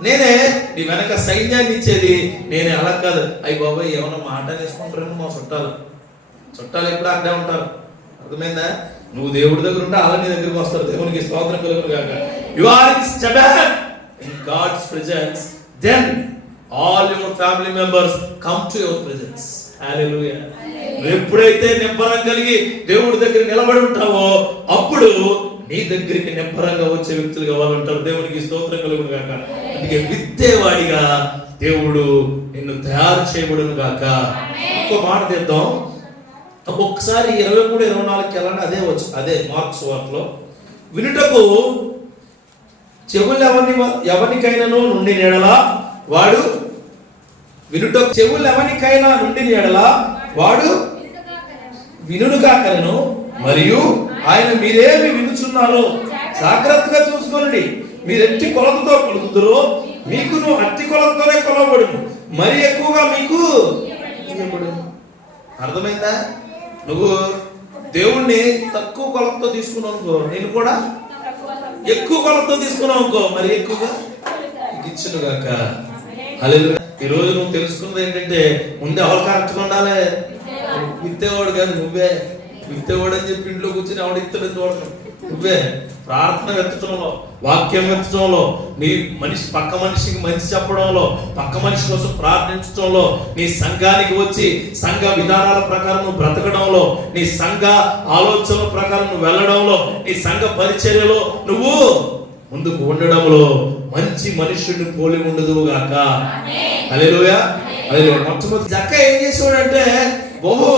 నేనే, నీ వెనక సైన్యాన్ని ఇచ్చేది నేనే. అలా కాదు, అయ్యి బాబాయ్ ఏమన్నా మాట తీసుకుంటారని మా చుట్టాలు ఎప్పుడు అక్కడే ఉంటారు. అర్థమైందా? నువ్వు దేవుడి దగ్గర ఉంటే అలా నీ దగ్గరికి వస్తారు. దేవునికి స్తోత్రం కలుగును గాక. You are in God's presence, then all your family members come to your presence. హల్లెలూయా. నువ్వు ఎప్పుడైతే నిబ్బరం కలిగి దేవుడి దగ్గర నిలబడి ఉంటావో అప్పుడు నీ దగ్గరికి నిబ్బరంగా వచ్చే వ్యక్తులుగా వాళ్ళు ఉంటారు. దేవునికి స్తోత్రం కలుగును గాక. అందుకే విత్తేవాడిగా దేవుడు నిన్ను తయారు చేయబడును గాక. ఇంకో మాట తెద్దాం. ఒక్కసారి 23-24 వెళ్ళండి. అదే మార్క్స్ వార్తలో, వినుటకు చెవులు ఎవరికైనాను నుండి ఎడల వాడు వినుటకు చెవులు ఎవరికైనా నుండి ఎడల వాడు వినును కాకలను, మరియు ఆయన మీరేమి వినుచున్నారో జాగ్రత్తగా చూసుకోండి. మీరు ఎట్టి కొలతతో కొలుతురో మీకును అట్టి కొలతతోనే కొలవబడును, మరి ఎక్కువగా మీకు ఇవ్వబడును. అర్థమైందా? నువ్వు దేవుణ్ణి తక్కువ కొలతతో తీసుకున్నావు అనుకో, నేను కూడా ఎక్కువ కొలతతో తీసుకున్నావు అనుకో, మరి ఎక్కువగా ఇచ్చును గాక. హల్లెలూయా. ఈ రోజు నువ్వు తెలుసుకున్నది ఏంటంటే, ముందే ఎవరు కరెక్ట్గా ఉండాలి? విత్తేవాడు కాదు, నువ్వే. విత్తేవాడు అని చెప్పి ఇంట్లో కూర్చొని ఆవిడ ఇత్తడం చూడటం నువ్వే. ప్రార్థన వెతకడంలో, వాక్యం వెతకడంలో, నీ పక్క మనిషికి మంచి చెప్పడంలో, పక్క మనిషి కోసం ప్రార్థించడంలో, నీ సంఘానికి వచ్చి సంఘ విధానాల ప్రకారం నువ్వు బ్రతకడంలో, నీ సంఘ ఆలోచనల ప్రకారం నువ్వు వెళ్ళడంలో, నీ సంఘ పరిచర్యలో నువ్వు ముందుకు ఉండడంలో మంచి మనుషుడిని పోలి ఉండదు గాక. హల్లెలూయా. అదే మొట్టమొదటి జక్క ఏం చేసేవాడంటే బహు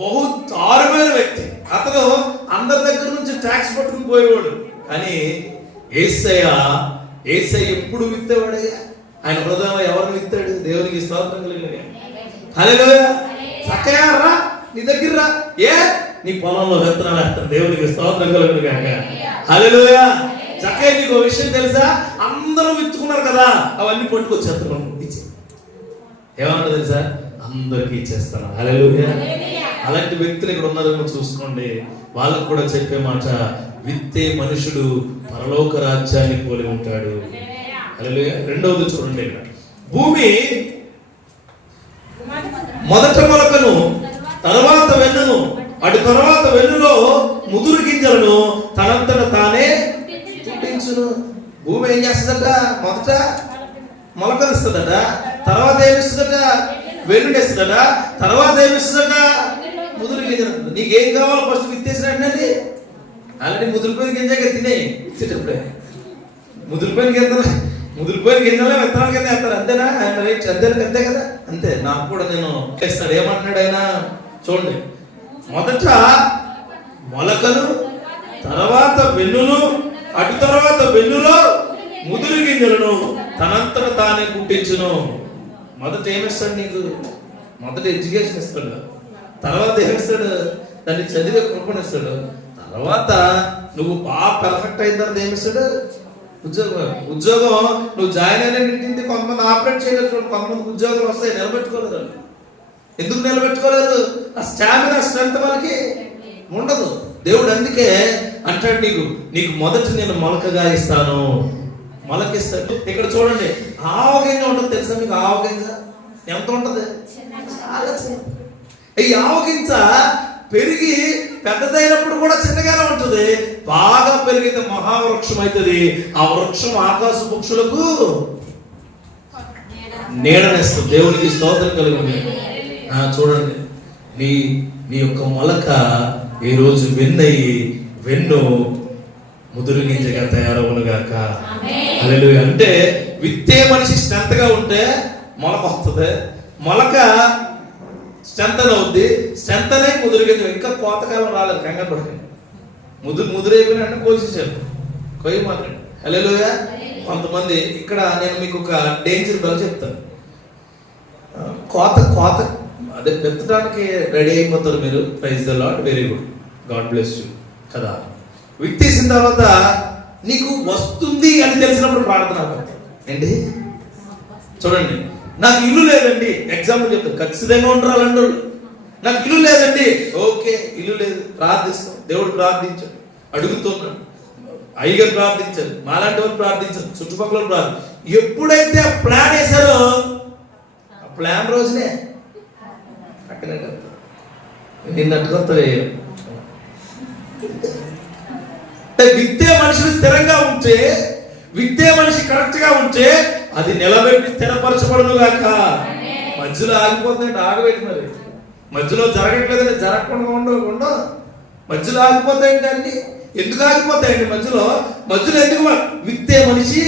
బహు దారుణమైన వ్యక్తి. అతను అందరి దగ్గర నుంచి ట్యాక్స్ పట్టుకుని పోయేవాడు. కానీ యేసయ్య ఎప్పుడు విత్తేవాడయ్యా? ఆయన హృదయంలో ఎవరిని విత్తాడు? దేవునికి స్తోత్రం కలిగిన హల్లెలూయా. చక్కగా రా, నీ దగ్గర రా. నీ పొలంలో విత్తనాలు వేస్తాను. దేవునికి స్తోత్రం కలిగిన గాక హల్లెలూయా. చక్కగా నీకు ఒక విషయం తెలుసా? అందరూ విత్తుకున్నారు కదా, అవన్నీ పట్టుకొచ్చేస్తాను ఇచ్చి. ఏమన్నా తెలుసా? అందరికి ఇచ్చేస్తాను. హల్లెలూయా. అలాంటి వ్యక్తులు ఇక్కడ ఉన్నారేమో చూసుకోండి. వాళ్ళకు కూడా చెప్పే మాట, విత్తే మనుషుడు పరలోక రాజ్యాన్ని పోలి ఉంటాడు. హల్లెలూయా. రెండవది చూడండి, ఇక్కడ భూమి మొదట మొలకను, తర్వాత వెన్నును, అటు తర్వాత వెన్నులో ముదురు గింజలను తనంతట తానే పుట్టించును. భూమి ఏం చేస్తుందట? మొదట మొలకనిస్తుందట, తర్వాత ఏమిస్తుందట? వెన్నునిస్తుందట, తర్వాత ఏమిస్తుందట? ముదురు గింజలు. నీకేం కావాలో ఫస్ట్ విత్తేసినట్టు అలాంటి ముదిరిపోయిన గింజగా తినేయి. ఇచ్చేటప్పుడే ముదిరిపోయిన గింజలే విత్తనాల కింద వేస్తారు. అంతేనా? అంతే కదా. అంతే. నాకు కూడా నేను చేస్తాడు. ఏమంటున్నాడు ఆయన? చూడండి, మొదట మొలకను, తర్వాత వెన్నును, అటు తర్వాత వెన్నులో ముదురు గింజలను తనంతట తానే పుట్టించును. మొదట ఏమిస్తాడు నీకు? మొదట ఎడ్యుకేషన్ ఇస్తాడు, తర్వాత ఏమిస్తాడు? దాన్ని చదివే కృపణిస్తాడు, తర్వాత నువ్వు బాగా పర్ఫెక్ట్ అయిన తర్వాత ఏమిస్తాడు? ఉద్యోగం నువ్వు జాయిన్ అయిన ఇంటింది కొంతమంది ఆపరేట్ చేయలేదు. కొంతమంది ఉద్యోగాలు వస్తాయి, నిలబెట్టుకోలేరు. ఎందుకు నిలబెట్టుకోలేరు? ఆ స్టామినా, స్ట్రెంత్ వాళ్ళకి ఉండదు. దేవుడు అందుకే అంటాడు, నీకు మొదట నేను మొలకగా ఇస్తాను, మొలకిస్తాడు. ఇక్కడ చూడండి, ఆవగింజ ఉంటుంది తెలుసా మీకు? ఆవగింజ ఎంత ఉంటుంది? చాలా చిన్న. ఈ ఆవగింజ పెరిగి పెద్దదైనప్పుడు కూడా చిన్నగానే ఉంటుంది. బాగా పెరిగితే మహావృక్షం అవుతుంది. ఆ వృక్షం ఆకాశ పక్షులకు నీడనిస్తుంది. దేవునికి స్తోత్రం కలుగుతుంది. చూడండి, నీ యొక్క మొలక ఈ రోజు వెన్ను ముదురు గింజగా తయారవునుగాక. హల్లెలూయా. అంటే విత్తే మనిషి స్ట్రెంత్ గా ఉంటే మొలక వస్తుంది, మొలక స్ట్రెంత్ అవుద్ది, స్ట్రెంత్ అనే ముదురు గింజ. ఇంకా కోతకాలం రాలేదు, కంగారు పడకండి. ముదురైపోయిన కోసేసారు, కొయ్యి మాట్లాడి. హల్లెలూయా. కొంతమంది ఇక్కడ నేను మీకు ఒక డేంజర్ బల్ చెప్తాను. కోత అదే పెత్తడానికి రెడీ అయిపోతారు మీరు. Praise the Lord, very good, God bless you కదా. విత్తేసిన తర్వాత నీకు వస్తుంది అని తెలిసినప్పుడు ప్రార్థన ఏంటి? చూడండి, నాకు ఇల్లు లేదండి, ఎగ్జాంపుల్ చెప్తాను, ఖచ్చితంగా ఉంటారు అలాంటి. నాకు ఇల్లు లేదండి, ఓకే, ఇల్లు లేదు, ప్రార్థిస్తాం. దేవుడు ప్రార్థించాడు, అడుగుతున్నాడు, అయ్యగారు ప్రార్థించారు, మాలాంటి వాళ్ళు ప్రార్థించారు, చుట్టుపక్కల ప్రార్థన. ఎప్పుడైతే ప్లాన్ వేశారో ఆ ప్లాన్ రోజునే అక్కడే నిన్నట్టుకొస్తుంది. విత్తే మనిషిని స్థిరంగా ఉంటే, విత్తే మనిషి కరెక్ట్ గా ఉంటే అది నిలబెట్టి స్థిరపరచబడును గాక. మధ్యలో ఆగిపోతుందంటే ఆగబెట్టి, మరి మధ్యలో జరగట్లేదండి, జరగకుండా ఉండవు. మధ్యలో ఆగిపోతాయండి అన్ని. ఎందుకు ఆగిపోతాయండి మధ్యలో ఎందుకు? విత్తే మనిషి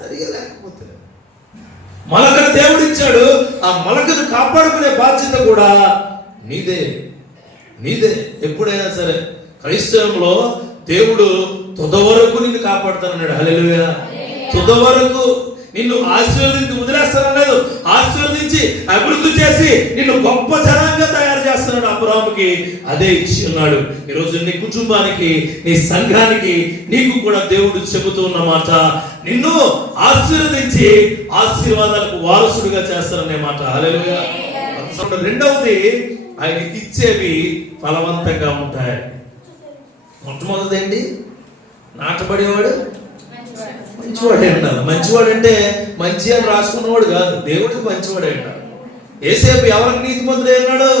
సరిగా లేకపోతే. మొలకను దేవుడు ఇచ్చాడు, ఆ మొలకను కాపాడుకునే బాధ్యత కూడా నీదే. ఎప్పుడైనా సరే క్రైస్తవంలో దేవుడు తుదవరకు నిన్ను కాపాడుతానన్నాడు. హల్లెలూయా. తుదవరకు నిన్ను ఆశీర్వదించి వదిలేస్తానన్నాడు. ఆశీర్వదించి అభివృద్ధి చేసి నిన్ను గొప్ప జనంగా తయారు చేస్తున్నాడు. అబ్రాహాముకి అదే ఇచ్చి ఉన్నాడు. ఈరోజు నీ కుటుంబానికి, నీ సంఘానికి, నీకు కూడా దేవుడు చెబుతూ ఉన్నమాట, నిన్ను ఆశీర్వదించి ఆశీర్వాదాలకు వారసుడిగా చేస్తారనే మాట. హల్లెలూయా. రెండవది, ఆయన ఇచ్చేవి ఫలవంతంగా ఉంటాయి. మొట్టమొదటి ఏంటి? నాటబడేవాడు మంచివాడే ఉండాలి. మంచివాడు అంటే మంచి అని రాసుకున్నవాడు కాదు, దేవుడికి మంచివాడే ఉండాలి. యేసేపు ఎవరికి నీతిమంతుడై ఉన్నాడు?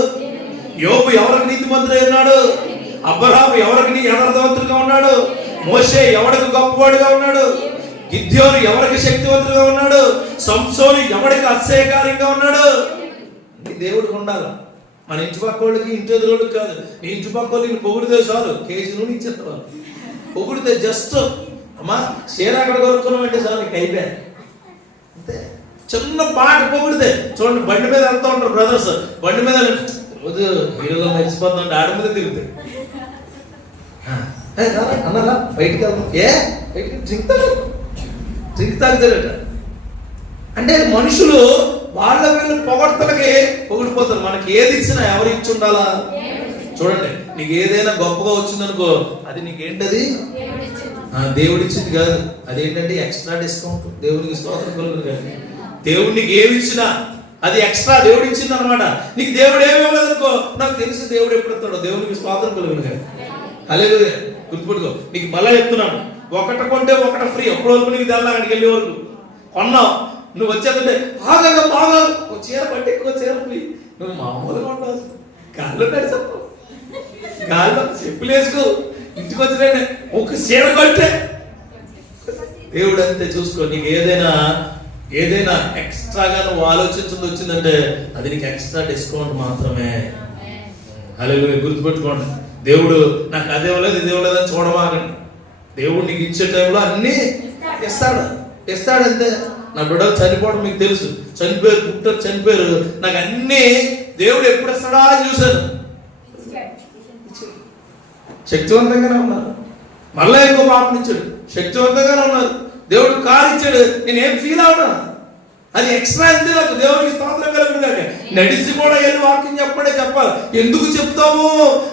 యోబు ఎవరికి నీతిమంతుడై ఉన్నాడు? అబ్రహాము ఎవరికి యథార్థవంతుడిగా ఉన్నాడు? మోషే ఎవరికి గొప్పవాడుగా ఉన్నాడు? గిద్యోను ఎవరికి శక్తివంతుడిగా ఉన్నాడు? సంసోను ఎవరికి అతిశయకార్యంగా ఉన్నాడు? దేవుడికి ఉండాలి. మన ఇంటి పక్క వాళ్ళకి, ఇంటి ఎదురోళ్ళకి కాదు. నీ ఇంటి పక్క వాళ్ళకి పొగిడితే చాలు, కేజీ నూనె ఇచ్చేస్తారు. పొగిడితే జస్ట్ అమ్మా చీర అక్కడ కొనుక్కున్నాం అంటే చాలు, అయిపోయాను అంతే. చిన్న పాట పొగిడితే చూడండి, బండి మీద వెళ్తూ ఉంటారు బ్రదర్స్, బండి మీద రోజు హీరోలో మర్చిపోతుంటే ఆడ మీద తిరుగుతాయి. అన్నారా బయటికి వెళ్తాం, బయటికి డ్రింక్ తాగుతారట. అంటే మనుషులు వాళ్ళ వీళ్ళు పొగడ్తలకి పొగిడిపోతారు. మనకి ఏది ఇచ్చినా ఎవరు ఇచ్చి ఉండాలా? చూడండి, నీకు ఏదైనా గొప్పగా వచ్చిందనుకో, అది నీకేంటది? దేవుడిచ్చింది కాదు, అదేంటంటే ఎక్స్ట్రా డిస్కౌంట్. దేవునికి స్తోత్రం కలుగును కాదు. దేవుడు నీకు ఏమి ఇచ్చినా అది ఎక్స్ట్రా దేవుడు ఇచ్చింది అనమాట. నీకు దేవుడు ఏమి ఇవ్వలేదనుకో, నాకు తెలిసి దేవుడు ఎప్పుడు ఇస్తాడో. దేవునికి స్తోత్రం కలుగును కాదు. హల్లెలూయా. గుర్తుపెట్టుకో, నీకు మళ్ళా చెప్తున్నాను, ఒకటి కొంటే ఒకటి ఫ్రీ. అప్పటి వరకు నీకు తెల్లా, అక్కడికి వెళ్ళే వరకు కొన్నావు, నువ్వు వచ్చేదంటే బాగా చీర పట్టి ఎక్కువ చీర ఫ్రీ. నువ్వు మామూలుగా ఉండవు, గాల్లో నడిచప్పు, గాల్లో చెప్పులు వేసుకో, ఇంటికి వచ్చిన ఒక చీర కొట్టే. దేవుడు అంతే చూసుకో. నీకు ఏదైనా ఎక్స్ట్రాగా నువ్వు ఆలోచించింది వచ్చిందంటే అది నీకు ఎక్స్ట్రా డిస్కౌంట్ మాత్రమే. హల్లెలూయా. గుర్తుపెట్టుకోండి, దేవుడు నాకు అదే ఇవ్వలేదు ఇది ఇవ్వలేదని చూడమాకండి. దేవుడు నీకు ఇచ్చే టైంలో అన్నీ ఇస్తాడు అంతే. నా బిడ్డలు చనిపోవడం మీకు తెలుసు, చనిపోయారు, పుట్టారు, చనిపోయారు. నాకు అన్నీ దేవుడు ఎప్పుడు ఇస్తాడా అని చూశాను. శక్తివంతంగానే ఉన్నారు. మళ్ళా ఇంకో పాపం ఇచ్చాడు, శక్తివంతంగానే ఉన్నారు. దేవుడు కారు ఇచ్చాడు, నేనేం ఫీల్ అవునా, అది ఎక్స్ట్రా అంతే. నాకు దేవుడికి స్తోత్రం కలుగును గాక. నడిచి కూడా వెళ్ళి వాక్యం చెప్పాలి. ఎందుకు చెప్తాము?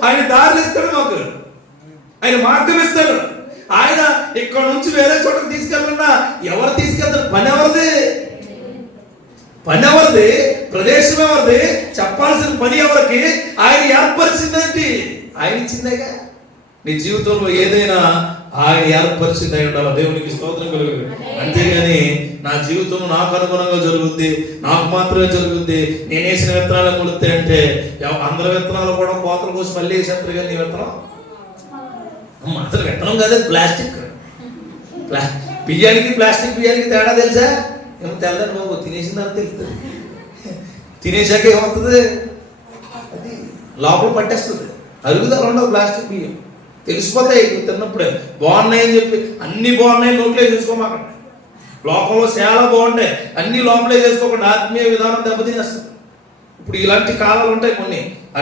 ఆయన దారులు ఇస్తాడు, మాకు ఆయన మార్గం ఇస్తాడు. ఆయన ఇక్కడ నుంచి వేరే చోటకి తీసుకెళ్ళకుండా ఎవరు తీసుకెళ్తారు? పని ఎవరిది? ప్రదేశం ఎవరిది? చెప్పాల్సిన పని ఎవరికి? ఆయన ఏర్పరిచిందేంటి? ఆయన ఇచ్చిందేగా. నీ జీవితంలో ఏదైనా ఆయన ఏర్పరిచింది అయి ఉండాలి. దేవునికి స్తోత్రం కలుగును. అంతేగాని నా జీవితం నాకు అనుగుణంగా జరుగుద్ది, నాకు మాత్రమే జరుగుద్ది, నేను వేసిన విత్తనాలు కొలుస్తాయి అంటే అందరి విత్తనాలు కూడా కోతల కోసం మళ్ళీ వేసేస్తారు. కానీ నీ విత్తనం అసలు విత్తనం కాదు, ప్లాస్టిక్. బియ్యానికి ప్లాస్టిక్ బియ్యానికి తేడా తెలుసా? ఏమో తెల్లని బాబు, తినేసిన తర్వాత తెలుస్తుంది. తినేసాక ఏమవుతుంది? అది లోపల పట్టేస్తుంది. అరుగుదల ఉండవు ప్లాస్టిక్ బియ్యం, తెలిసిపోతాయి తిన్నప్పుడే. బాగున్నాయని చెప్పి అన్ని బాగున్నాయి నోట్లే చేసుకోమాకండి. లోకంలో చాలా బాగుంటాయి అన్ని లోపలే చేసుకోకుండా ఆత్మీయ విధానం దెబ్బతినేస్తుంది. ఇప్పుడు ఇలాంటి కాలాలు ఉంటాయి కొన్ని. ఆ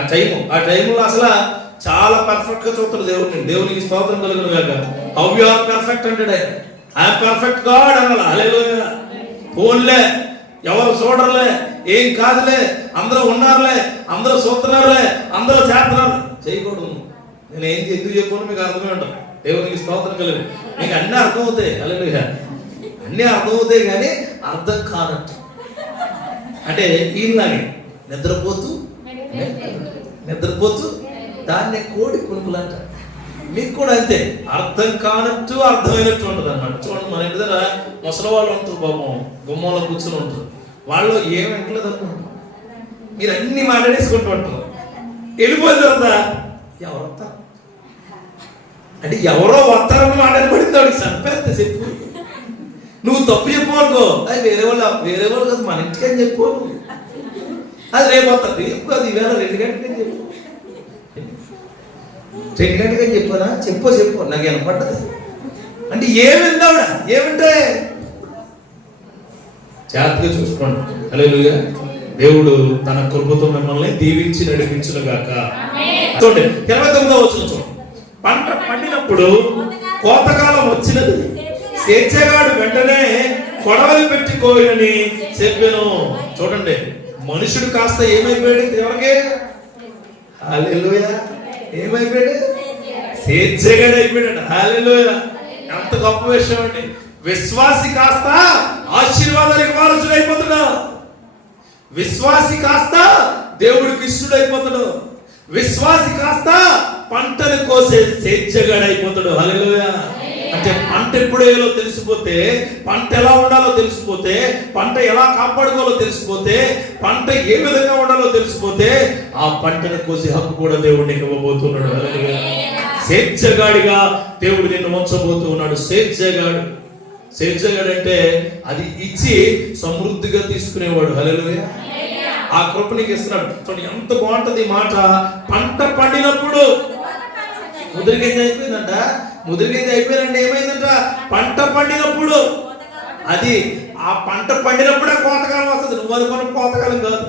టైంలో అసలు చాలా పర్ఫెక్ట్ గా చూస్తాడు దేవుడిని. దేవునికి స్తోత్రం కలుగును గాక. హౌ యు ఆర్ పర్ఫెక్ట్ అంటాడు ఆయన. ఐఎమ్ పర్ఫెక్ట్ గాడ్ అనాలి. హల్లెలూయా. ఫోన్లే, ఎవరు చూడరులే, ఏం కాదులే, అందరూ ఉన్నారులే, అందరూ చూస్తున్నారులే, అందరూ చేస్తున్నారు, చేయకూడదు. నేను ఏంటి ఎందుకు చెప్పాను మీకు అర్థమే ఉంటాను. దేవునికి స్తోత్రం కలుగు. మీకు అన్నీ అర్థమవుతాయి. హల్లెలూయా. అన్నీ అర్థమవుతాయి కానీ అర్థం కానట్టు. అంటే ఈయనలాగే నిద్రపోతూ దాన్నే కోడి కొనుక్కులు అంటారు. మీకు కూడా అంతే, అర్థం కానట్టు అర్థమైనట్టు ఉంటుంది అన్నమాట. చూడండి, మన ఇంటి దగ్గర ముసలి వాళ్ళు ఉంటారు, పాపం గుమ్మంలో కూర్చొని ఉంటారు. వాళ్ళు ఏం వెంటలేదు అనుకుంటారు, మీరు అన్ని మాట్లాడేసుకుంటూ ఉంటారు. వెళ్ళిపోయిన తర్వాత ఎవరు వస్తారు అంటే ఎవరో వస్తారని మాట్లాడబడింది. వాడికి చంపేస్తే చెప్పు. నువ్వు తప్పు చెప్పు, అది వేరే వాళ్ళు కాదు, మన ఇంటికి అని చెప్పు. అది రేపు వస్తారు, రేపు అది ఈవేళ 2 గంటలకి చెప్పు. 2 గంటలకి చెప్పానా? చెప్పు నాకు వినపడ్డది అంటే ఏమింది ఆవిడ. ఏమంటే జాగ్రత్తగా చూసుకోండి. హల్లెలూయా. దేవుడు తన కృపతో మిమ్మల్ని దీవించి నడిపించును గాక. చూడండి 29వ వచనం చూడండి. పంట పండినప్పుడు కోతకాలం వచ్చినది, సేద్యగాడు వెంటనే కొడవలి పెట్టి కోయని చెప్పాను. చూడండి, మనుషుడు కాస్త ఏమైపోయాడు? ఎవరికి? హల్లెలూయా. ఏమైపోయాడు? సేద్యగాడు అయిపోయాడు. హల్లెలూయా. ఎంత గొప్ప విషయం అండి. విశ్వాసి కాస్త ఆశీర్వాదానికి వారసుడు అయిపోతున్నాడు. విశ్వాసి కాస్త దేవుడికి ఇష్టడు అయిపోతాడు. విశ్వాసి కాస్త పంటను కోసే సేద్యగాడు అయిపోతాడు. హల్లెలూయా. అంటే పంట ఎప్పుడేలో తెలిసిపోతే, పంట ఎలా ఉండాలో తెలిసిపోతే, పంట ఎలా కాపాడుకోవాలో తెలిసిపోతే, పంట ఏ విధంగా ఉండాలో తెలిసిపోతే ఆ పంటను కోసే హక్కు కూడా దేవుడు నీకు ఇవ్వబోతున్నాడు. హల్లెలూయా. సేద్యగాడిగా దేవుడు నిన్ను ఉంచబోతున్నాడు. సేద్యగాడు అంటే అది ఇచ్చి సమృద్ధిగా తీసుకునేవాడు. హల్లెలూయా. ఆ కృప నీకు ఇస్తున్నాడు. చూడండి ఎంత బాగుంటది ఈ మాట. పంట పండినప్పుడు ముదిరిగింజ అయిపోయిందంట. ముదిరిగింజ అయిపోయిందంటే ఏమైందంట? పంట పండినప్పుడు అది ఆ పంట పండినప్పుడే కోతకాలం వస్తుంది. నువ్వు అనుకున్న కోతకాలం కాదు,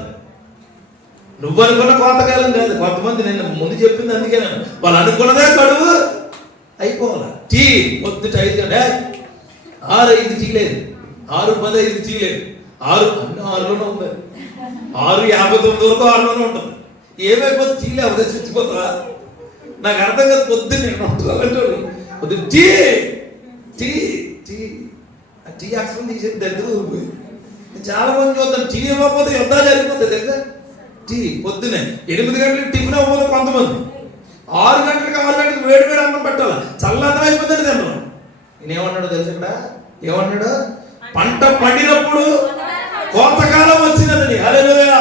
నువ్వు అనుకున్న కోతకాలం కాదు. కొంతమంది నేను ముందు చెప్పింది అందుకే, వాళ్ళు అనుకున్నదే గడువు అయిపోవాలి. టీ పొద్దుట 5 గంటల 6:05 టీ లేదు, 6:15 టీ లేదు, 6:06లోనే ఉంది, 6:59 వరకు 6లోనే ఉంటుంది. ఏమైపోతుంది? టీ లేకపోతే చచ్చిపోతా. నాకు అర్థం కాదు. పొద్దున్నే పొద్దున్న టీ టీ టీ టీ అక్షరం తీసేది దగ్గర పోయింది. చాలా మంది చూద్దాం, టీ ఇవ్వకపోతే యుద్ధాలు జరిగిపోతుంది తెలుసా. టీ పొద్దునే 8 గంటలకు టిఫిన్ అవ్వదు కొంతమంది, 6 గంటలకు వేడి వేడి అన్నం పెట్టాలి. చల్లన్నం అయిపోతుంది తిన్నాం. నేనేమన్నాడు తెలుసు ఇక్కడ? ఏమన్నాడు? పంట పండినప్పుడు కోతకాలం వచ్చినదని. హల్లెలూయా.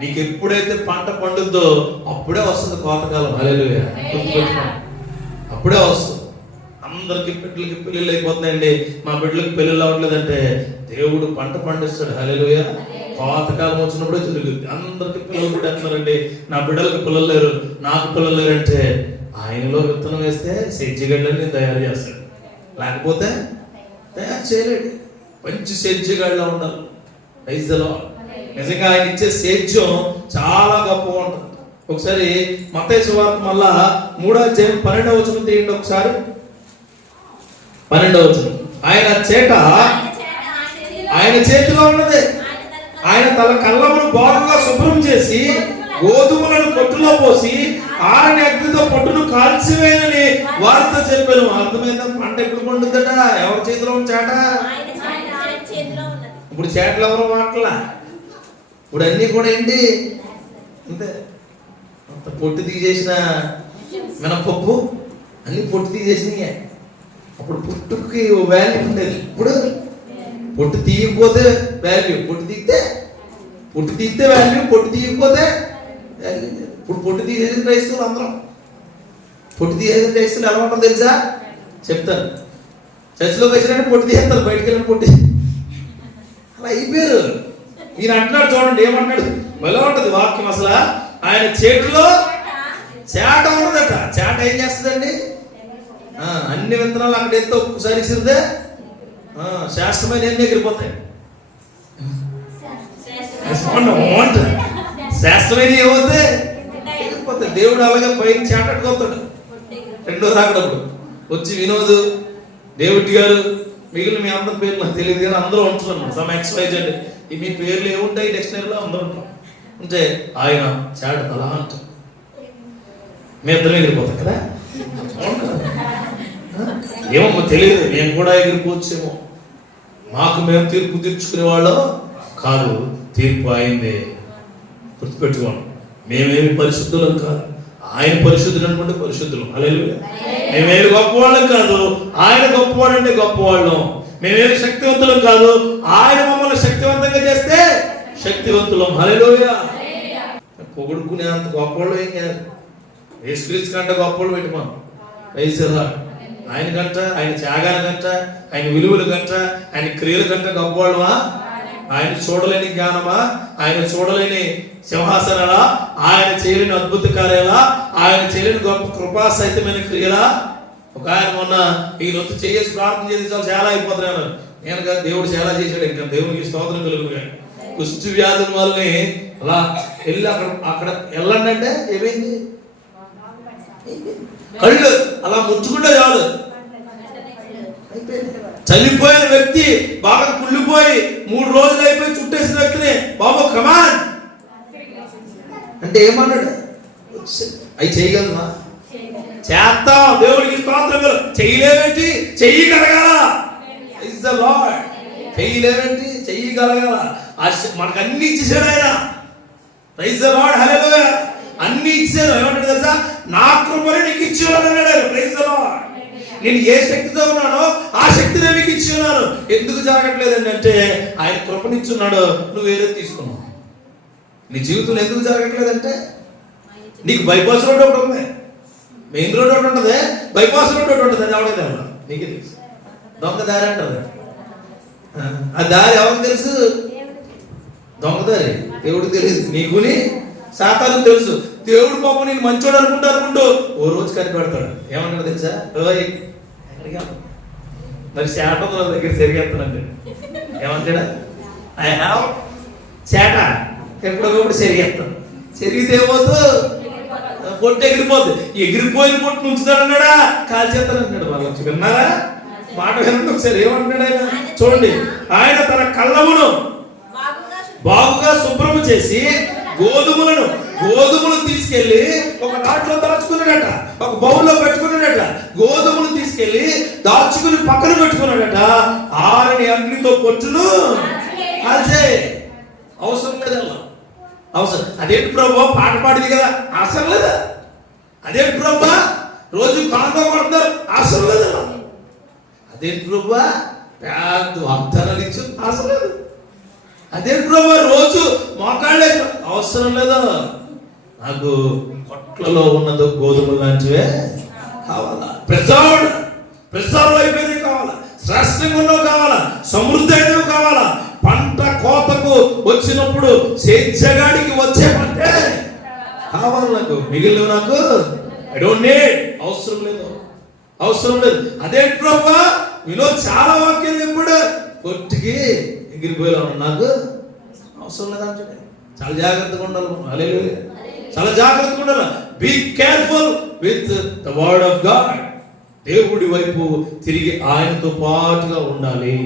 నీకు ఎప్పుడైతే పంట పండుద్దో అప్పుడే వస్తుంది కోతకాలం. హల్లెలూయా. అప్పుడే వస్తుంది. అందరికి బిడ్డలకి పెళ్ళిళ్ళు అయిపోతున్నాయండి, మా బిడ్డలకి పెళ్ళిళ్ళు అవ్వట్లేదంటే దేవుడు పంట పండిస్తాడు. హల్లెలూయా. కోతకాలం వచ్చినప్పుడే జరుగుద్ది. అందరికి పిల్లలు పుట్టేస్తున్నారండి, నా బిడ్డలకి పిల్లలు లేరు, నాకు పిల్లలు లేరు అంటే ఆయనలో విత్తనం వేస్తే సెజ్జిగడ్డని తయారు చేస్తాడు, లేకపోతే తయారు చేయలేడు. మంచి సేద్యగాడిలా ఉండాలి. రైతులో నిజంగా ఆయన ఇచ్చే సేద్యం చాలా గొప్పగా ఉంటుంది. ఒకసారి మత్తయి సువార్త మళ్ళా 3వ అధ్యాయం 12వ వచనం తీయండి ఒకసారి. 12వ వచనం. ఆయన చేట ఆయన చేతిలో ఉన్నది. ఆయన తన కళ్ళమును బాగుగా శుభ్రం చేసి గోధుమలను పొట్టులో పోసి ఆరని అగ్నితో పొట్టును కాల్చివేయనని వారితో చెప్పాను. అర్థమైందా? పంట ఎప్పుడు పండుద్దట? ఎవరి చేతిలో ఉన్న చేట? ఇప్పుడు చేటలు ఎవరు మాటలా? ఇప్పుడు అన్నీ కూడా ఏంటి అంతే, అంత పొట్టు తీసేసిన మినపప్పు అన్ని పొట్టు తీసేసినాయి. అప్పుడు పొట్టుకి వాల్యూ ఉండేది, ఇప్పుడు పొట్టు తీయకపోతే వాల్యూ, పొట్టు తీస్తే వాల్యూ, పొట్టు తీయకపోతే వాల్యూ. ఇప్పుడు పొట్టు తీసేసిన క్రైస్తవులు అందరం, పొట్టు తీసేసిన క్రైస్తవులు ఎలా ఉంటారు తెలుసా? చెప్తాను. చర్చిలోకి వచ్చినట్టు పొట్టు తీసేస్తారు, బయటకు వెళ్ళిన పొట్టు అలా అయిపోయారు. ఈయన అంటున్నాడు చూడండి, ఏమంటాడు? భలే ఉంటుంది వాక్యం అసలు. ఆయన చేతిలో చేట ఉండదట. చేట ఏం చేస్తుందండి? అన్ని విత్తనాలు అక్కడ ఎంతో ఒక్కసారి ఇసిరితే శాస్త్రమైన ఏం ఎగిరిపోతాయి. శాస్త్రమైన ఏమవుతే ఎగిరిపోతాయి. దేవుడు అలాగే పైన చేటట్టుకొస్తాడు. రెండో రాకడప్పుడు వచ్చి వినోద్, డేవిడ్ గారు, మిగిలిన మీ అందరి పేర్లు నాకు తెలియదు కానీ అందరూ ఉంటున్నారు. సమ్ XYZ మీ పేర్లు ఏముంటాయి డిక్షనరీలో? అందరూ ఉంటాం. అంటే ఆయన చాట అలా అంటాం. మీ ఇద్దరు ఎగిరిపోతాం కదా. ఏమో తెలియదు, మేము కూడా ఎగిరిపోవచ్చేమో. మాకు మేము తీర్పు తీర్చుకునే వాళ్ళం కాదు, తీర్పు అయిందే. గుర్తుపెట్టుకోండి. మేమేమి పరిశుద్ధులం కాదు, ఆయన పరిశుద్ధులు అనుకుంటే పరిశుద్ధులు. హల్లెలూయా. మేమేమి గొప్పవాళ్ళం కాదు, ఆయన గొప్పవాడు అంటే గొప్పవాళ్ళం. మేమేమి శక్తివంతులం కాదు, ఆయన మమ్మల్ని శక్తివంతంగా చేస్తే శక్తివంతులం. హల్లెలూయా. పొగుడుకునే అంత గొప్పవాళ్ళు ఏం కాదు. యేసుక్రీస్తు కంటే గొప్పవాళ్ళు పెట్టి మనం రైతులా. ఆయన కంట, ఆయన త్యాగాల కంట, ఆయన విలువల కంట, ఆయన క్రియల కంట గొప్పవాళ్ళమా? ఆయన చూడలేని జ్ఞానమా? ఆయన చూడలేని సింహాసనాలా? ఆయన చేయలేని అద్భుత కార్యాలా? ఆయన చేయలేని గొప్ప కృపా సహితమైన క్రియలా? ఒక ఆయన మొన్న ఈ రొత్తు చేసి ప్రార్థన చేసి చాలా అయిపోతున్నాను. నేను కదా, దేవుడు చాలా చేశాడు. ఇంకా దేవునికి స్తోత్రం కలుగును. కుష్టి వ్యాధుల వల్లనే అలా వెళ్ళి అక్కడ వెళ్ళండి అంటే ఏమైంది? కళ్ళు అలా ముచ్చుకుంటే చాలు, చల్లిపోయిన వ్యక్తి బాగా కుళ్ళిపోయి 3 రోజులు అయిపోయి చుట్టేసిన వ్యక్తిని బాబు కమాన్ అంటే ఏమన్నాడు? అవి చేయగలమా? చేస్తాం. దేవుడికి స్తోత్రం. చెయ్యలేవేంటి? చెయ్యగలగాల. Is the Lord. చెయ్యలేవేంటి? చెయ్యగలగాల. మనకు అన్ని ఇచ్చేసాడు ఆయన. Praise the Lord. హల్లెలూయా. అన్ని ఇచ్చాను. ఏమంటాడు తెలుసా? నా కృపని నీకు ఇచ్చేవాడు అన్నాడు. Praise the Lord. నేను ఏ శక్తితో ఉన్నానో ఆ శక్తిని మీకు ఇచ్చి ఉన్నాను. ఎందుకు జరగట్లేదండి అంటే ఆయన కృపనిచ్చున్నాడు, నువ్వు వేరే తీసుకున్నావు. నీ జీవితంలో ఎందుకు జరగట్లేదంటే నీకు బైపాస్ రోడ్ ఒకటి ఉంది, మెయిన్ రోడ్ ఒకటి ఉంటుంది, బైపాస్ రోడ్ ఒకటి ఉంటుంది. అది ఎవరికి తెలియదు, నీకు తెలుసు. దొంగ దారి అంటారు. ఆ దారి ఎవరికి తెలుసు? దొంగ దారి దేవుడికి తెలియదు, నీకుని సాతానుకు తెలుసు. దేవుడు పాపం నేను మంచోడు అనుకుంటూ ఓ రోజు కనిపెడతాడు. ఏమన్నాడు తెలుసా? మరి శాటం దగ్గర సరిగెత్తానండి ఏమంటాడా ఐ హ్యావ్ శాట ఎప్పుడొకప్పుడు సరిగెత్తాను. సరిగితే ఏమవుతూ పొట్టు ఎగిరిపోద్ది. ఎగిరిపోయిన పొట్టు ఉంచుతాడన్నాడా కాల్చేస్తానంటున్నాడు. వాళ్ళు వచ్చి విన్నారా మాట వినండి ఒకసారి. ఏమంటున్నాడు ఆయన చూడండి. ఆయన తన కళ్ళమును బాగుగా శుభ్రము చేసి గోధుమలు తీసుకెళ్లి ఒక దాంట్లో దాచుకున్నాడట, ఒక బౌల్లో పెట్టుకున్నాడట. గోధుమలు తీసుకెళ్లి దాచుకుని పక్కన పెట్టుకున్నాడట. ఆరని అగ్నితో పొట్టును కాల్చే. అవసరం లేదల్లా, అవసరం. అదేంటి ప్రభు పాట పాడింది కదా, అవసరం లేదా? అదేంటి ప్రభు రోజు కానుక కొడతారు, అవసరం లేదా? అదేంటి ప్రభు పెద్ద వాగ్దానాలు ఇచ్చు, అవసరం లేదు. అదేంటి ప్రభు రోజు మోకాళ్ళే, అవసరం లేదా? నాకు కొట్లలో ఉన్నదో గోధుమలు లాంటివే కావాలా, ప్రిజర్వ్ అయిపోయినవి కావాలా, శ్రేష్టంగా ఉన్నవి కావాలా, సమృద్ధి అయినవి కావాలా. పంట కోతకు వచ్చినప్పుడు సేద్యగాడికి వచ్చే పంటే కావాలి నాకు, మిగిలిన నాకు ఐ డోంట్ నీడ్, అవసరం లేదు, అవసరం లేదు. అదేంటి ప్రభు మీలో చాలా వాక్యం చెప్పాడు, కొట్టుకి ఎగిరిపోయేలా నాకు అవసరం లేదంటే. చాలా జాగ్రత్తగా ఉండాలి, హల్లెలూయా, చాలా జాగ్రత్తగా ఉండాలి. Be careful with the word of God. దేవుడి వైపు తిరిగి ఆయనతో పాటుగా ఉండాలి.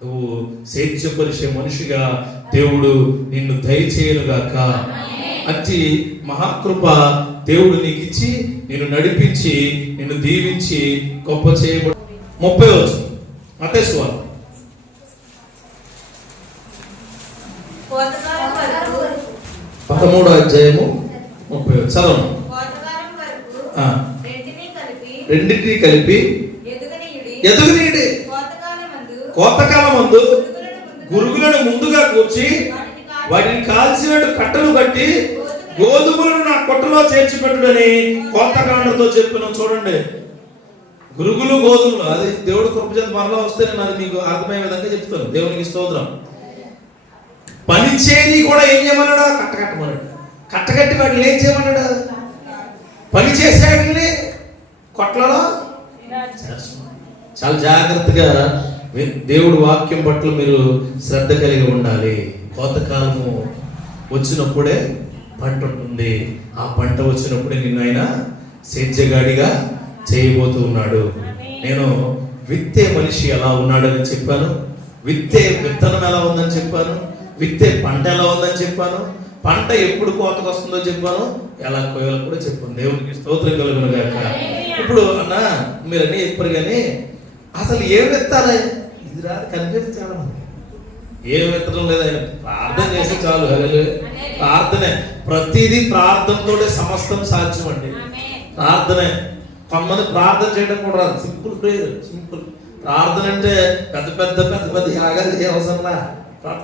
నువ్వు సేద్యపరిచే మనిషిగా దేవుడు నిన్ను దయచేయనుగాక. అతి మహాకృప దేవుడు నీకు ఇచ్చి నిన్ను నడిపించి నిన్ను దీవించి గొప్ప చేయబడు. 30 వచ్చు మత్తయి సువార్త 13వ అధ్యాయము 30 చదవండి. రెండింటినీ కలిపి ఎదుగునీయుడి. కోతకాలమందు గురుగులను ముందుగా కూర్చి వాటిని కాల్చినట్టు కట్టలు కట్టి గోధుమలను నా కొట్టలో చేర్చిపెట్టుడని కోతకాండతో చెప్పిన. చూడండి, గురుగులు గోధుమలు అది దేవుడు కృపచేత మరలా వస్తే నేను అది మీకు అర్థమయ్యే విధంగా చెప్తాను. దేవునికి స్తోత్రం. పని చేయని కూడా ఏం చేయమన్నాడా, కట్టకట్టమన్నాడు. కట్టకట్టి వాటిని ఏం చేయమన్నాడు, పని చేసేవాడిని కొట్లలో. చాలా జాగ్రత్తగా దేవుడు వాక్యం పట్ల మీరు శ్రద్ధ కలిగి ఉండాలి. కోతకాలము వచ్చినప్పుడే పంట ఉంటుంది. ఆ పంట వచ్చినప్పుడే నిన్ను ఆయన సేద్యగాడిగా చేయబోతూ ఉన్నాడు. నేను విత్తే మనిషి ఎలా ఉన్నాడని చెప్పాను, విత్తే విత్తనం ఎలా ఉందని చెప్పాను, విత్తే పంట ఎలా ఉందని చెప్పాను, పంట ఎప్పుడు కోతకు వస్తుందో చెప్పాను, ఎలా కోయాలో కూడా చెప్పాను. దేవునికి స్తోత్రం కలుగును గాక. ఇప్పుడు అన్న మీరన్నీ చెప్పారు కానీ అసలు ఏం విత్తాలి, ఇది రాదు కనిపించి చాలా మంది ఏం విత్తడం లేదు. ఆయన ప్రార్థన చేస్తే చాలు. హల్లెలూయా, ప్రార్థనే. ప్రతిదీ ప్రార్థనతోనే సమస్తం సాధ్యం అండి. ప్రార్థనే. కొంతమంది ప్రార్థన చేయడం కూడా రాదు. సింపుల్ ప్రేయర్, సింపుల్ ప్రార్థన అంటే పెద్ద పెద్ద పెద్ద పెద్ద యాగాలు ఏ అవసరంలా.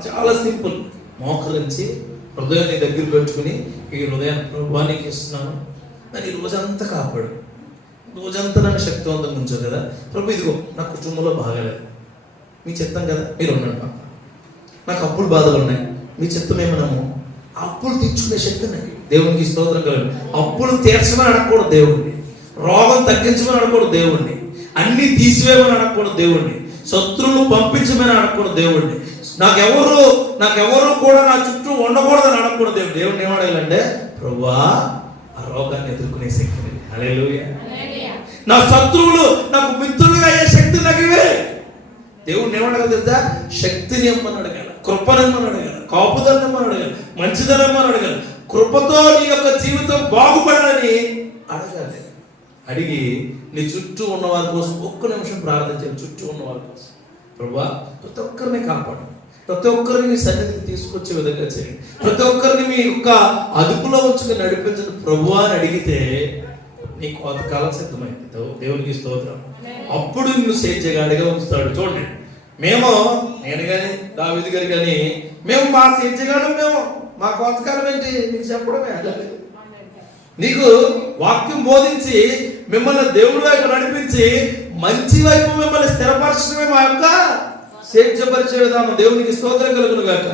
చాలా సింపుల్. మోకరించి హృదయాన్ని దగ్గర పెట్టుకుని ఈ హృదయాన్ని ప్రభువానికి ఇస్తున్నాను, నన్ను ఈ రోజంతా కాపాడు, రోజంతా నన్ను శక్తివంతంగా ఉంచారు కదా ప్రభు. ఇదిగో నా కుటుంబంలో బాగాలేదు, మీ చిత్తం కదా, మీరు ఉండండి. నాకు అప్పులు బాధలు ఉన్నాయి, మీ చిత్తమేమన్నాము. అప్పులు తీర్చుకునే శక్తి నాకు. దేవునికి స్తోత్రం కలదు. అప్పులు తీర్చమని అడగకూడదు దేవుణ్ణి, రోగం తగ్గించమని అడగకూడదు దేవుణ్ణి, అన్ని తీసివేయమని అడగకూడదు దేవుణ్ణి, శత్రువులు పంపించమని అడగకూడదు దేవుణ్ణి, నాకెవరు కూడా నా చుట్టూ ఉండకూడదని అడగకూడదు దేవుడు. దేవుడిని ఏమడగాలంటే, ప్రభువా ఆ రోగాన్ని ఎదుర్కొనే శక్తిని, హల్లెలూయా, నా శత్రువులు నాకు మిత్రులుగా అయ్యే శక్తి నాకు ఇవే. దేవుడిని ఏమడగలు తెలుసా, శక్తిని ఇమ్మని అడగాలి, కృపనిమ్మని అడగాలి, కాపుదలనిమ్మని అడగాలి, మంచిదనమ్మని అడగాలి. కృపతో నీ యొక్క జీవితం బాగుపడాలని అడగాలి. అడిగి నీ చుట్టూ ఉన్న వారి కోసం ఒక్క నిమిషం ప్రార్థించాలి. చుట్టూ ఉన్న వారి కోసం, ప్రభువా ప్రతి ఒక్కరిని కాపాడు, ప్రతి ఒక్కరిని మీ సన్నిధికి తీసుకొచ్చే విధంగా చేయండి, ప్రతి ఒక్కరిని మీ యొక్క అదుపులో ఉంచుకుని నడిపించండి ప్రభువా అని అడిగితే నీ కోతకాలం సిద్ధమైంది. దేవునికి స్తోత్రం. అప్పుడు నిన్ను సేద్యగాడిగా ఉంచుతాడు. చూడండి, నేను కానీ దావీదు గారు కానీ మేము మా సేద్యగాడు, మేము మా కోతకాలం ఏంటి నీకు చెప్పడమే. నీకు వాక్యం బోధించి మిమ్మల్ని దేవుడి వైపు నడిపించి మంచి వైపు మిమ్మల్ని స్థిరపరచడమే మా యొక్క సేద్యపరిచే విధానం. దేవునికి స్తోత్రం కలుగును గాక.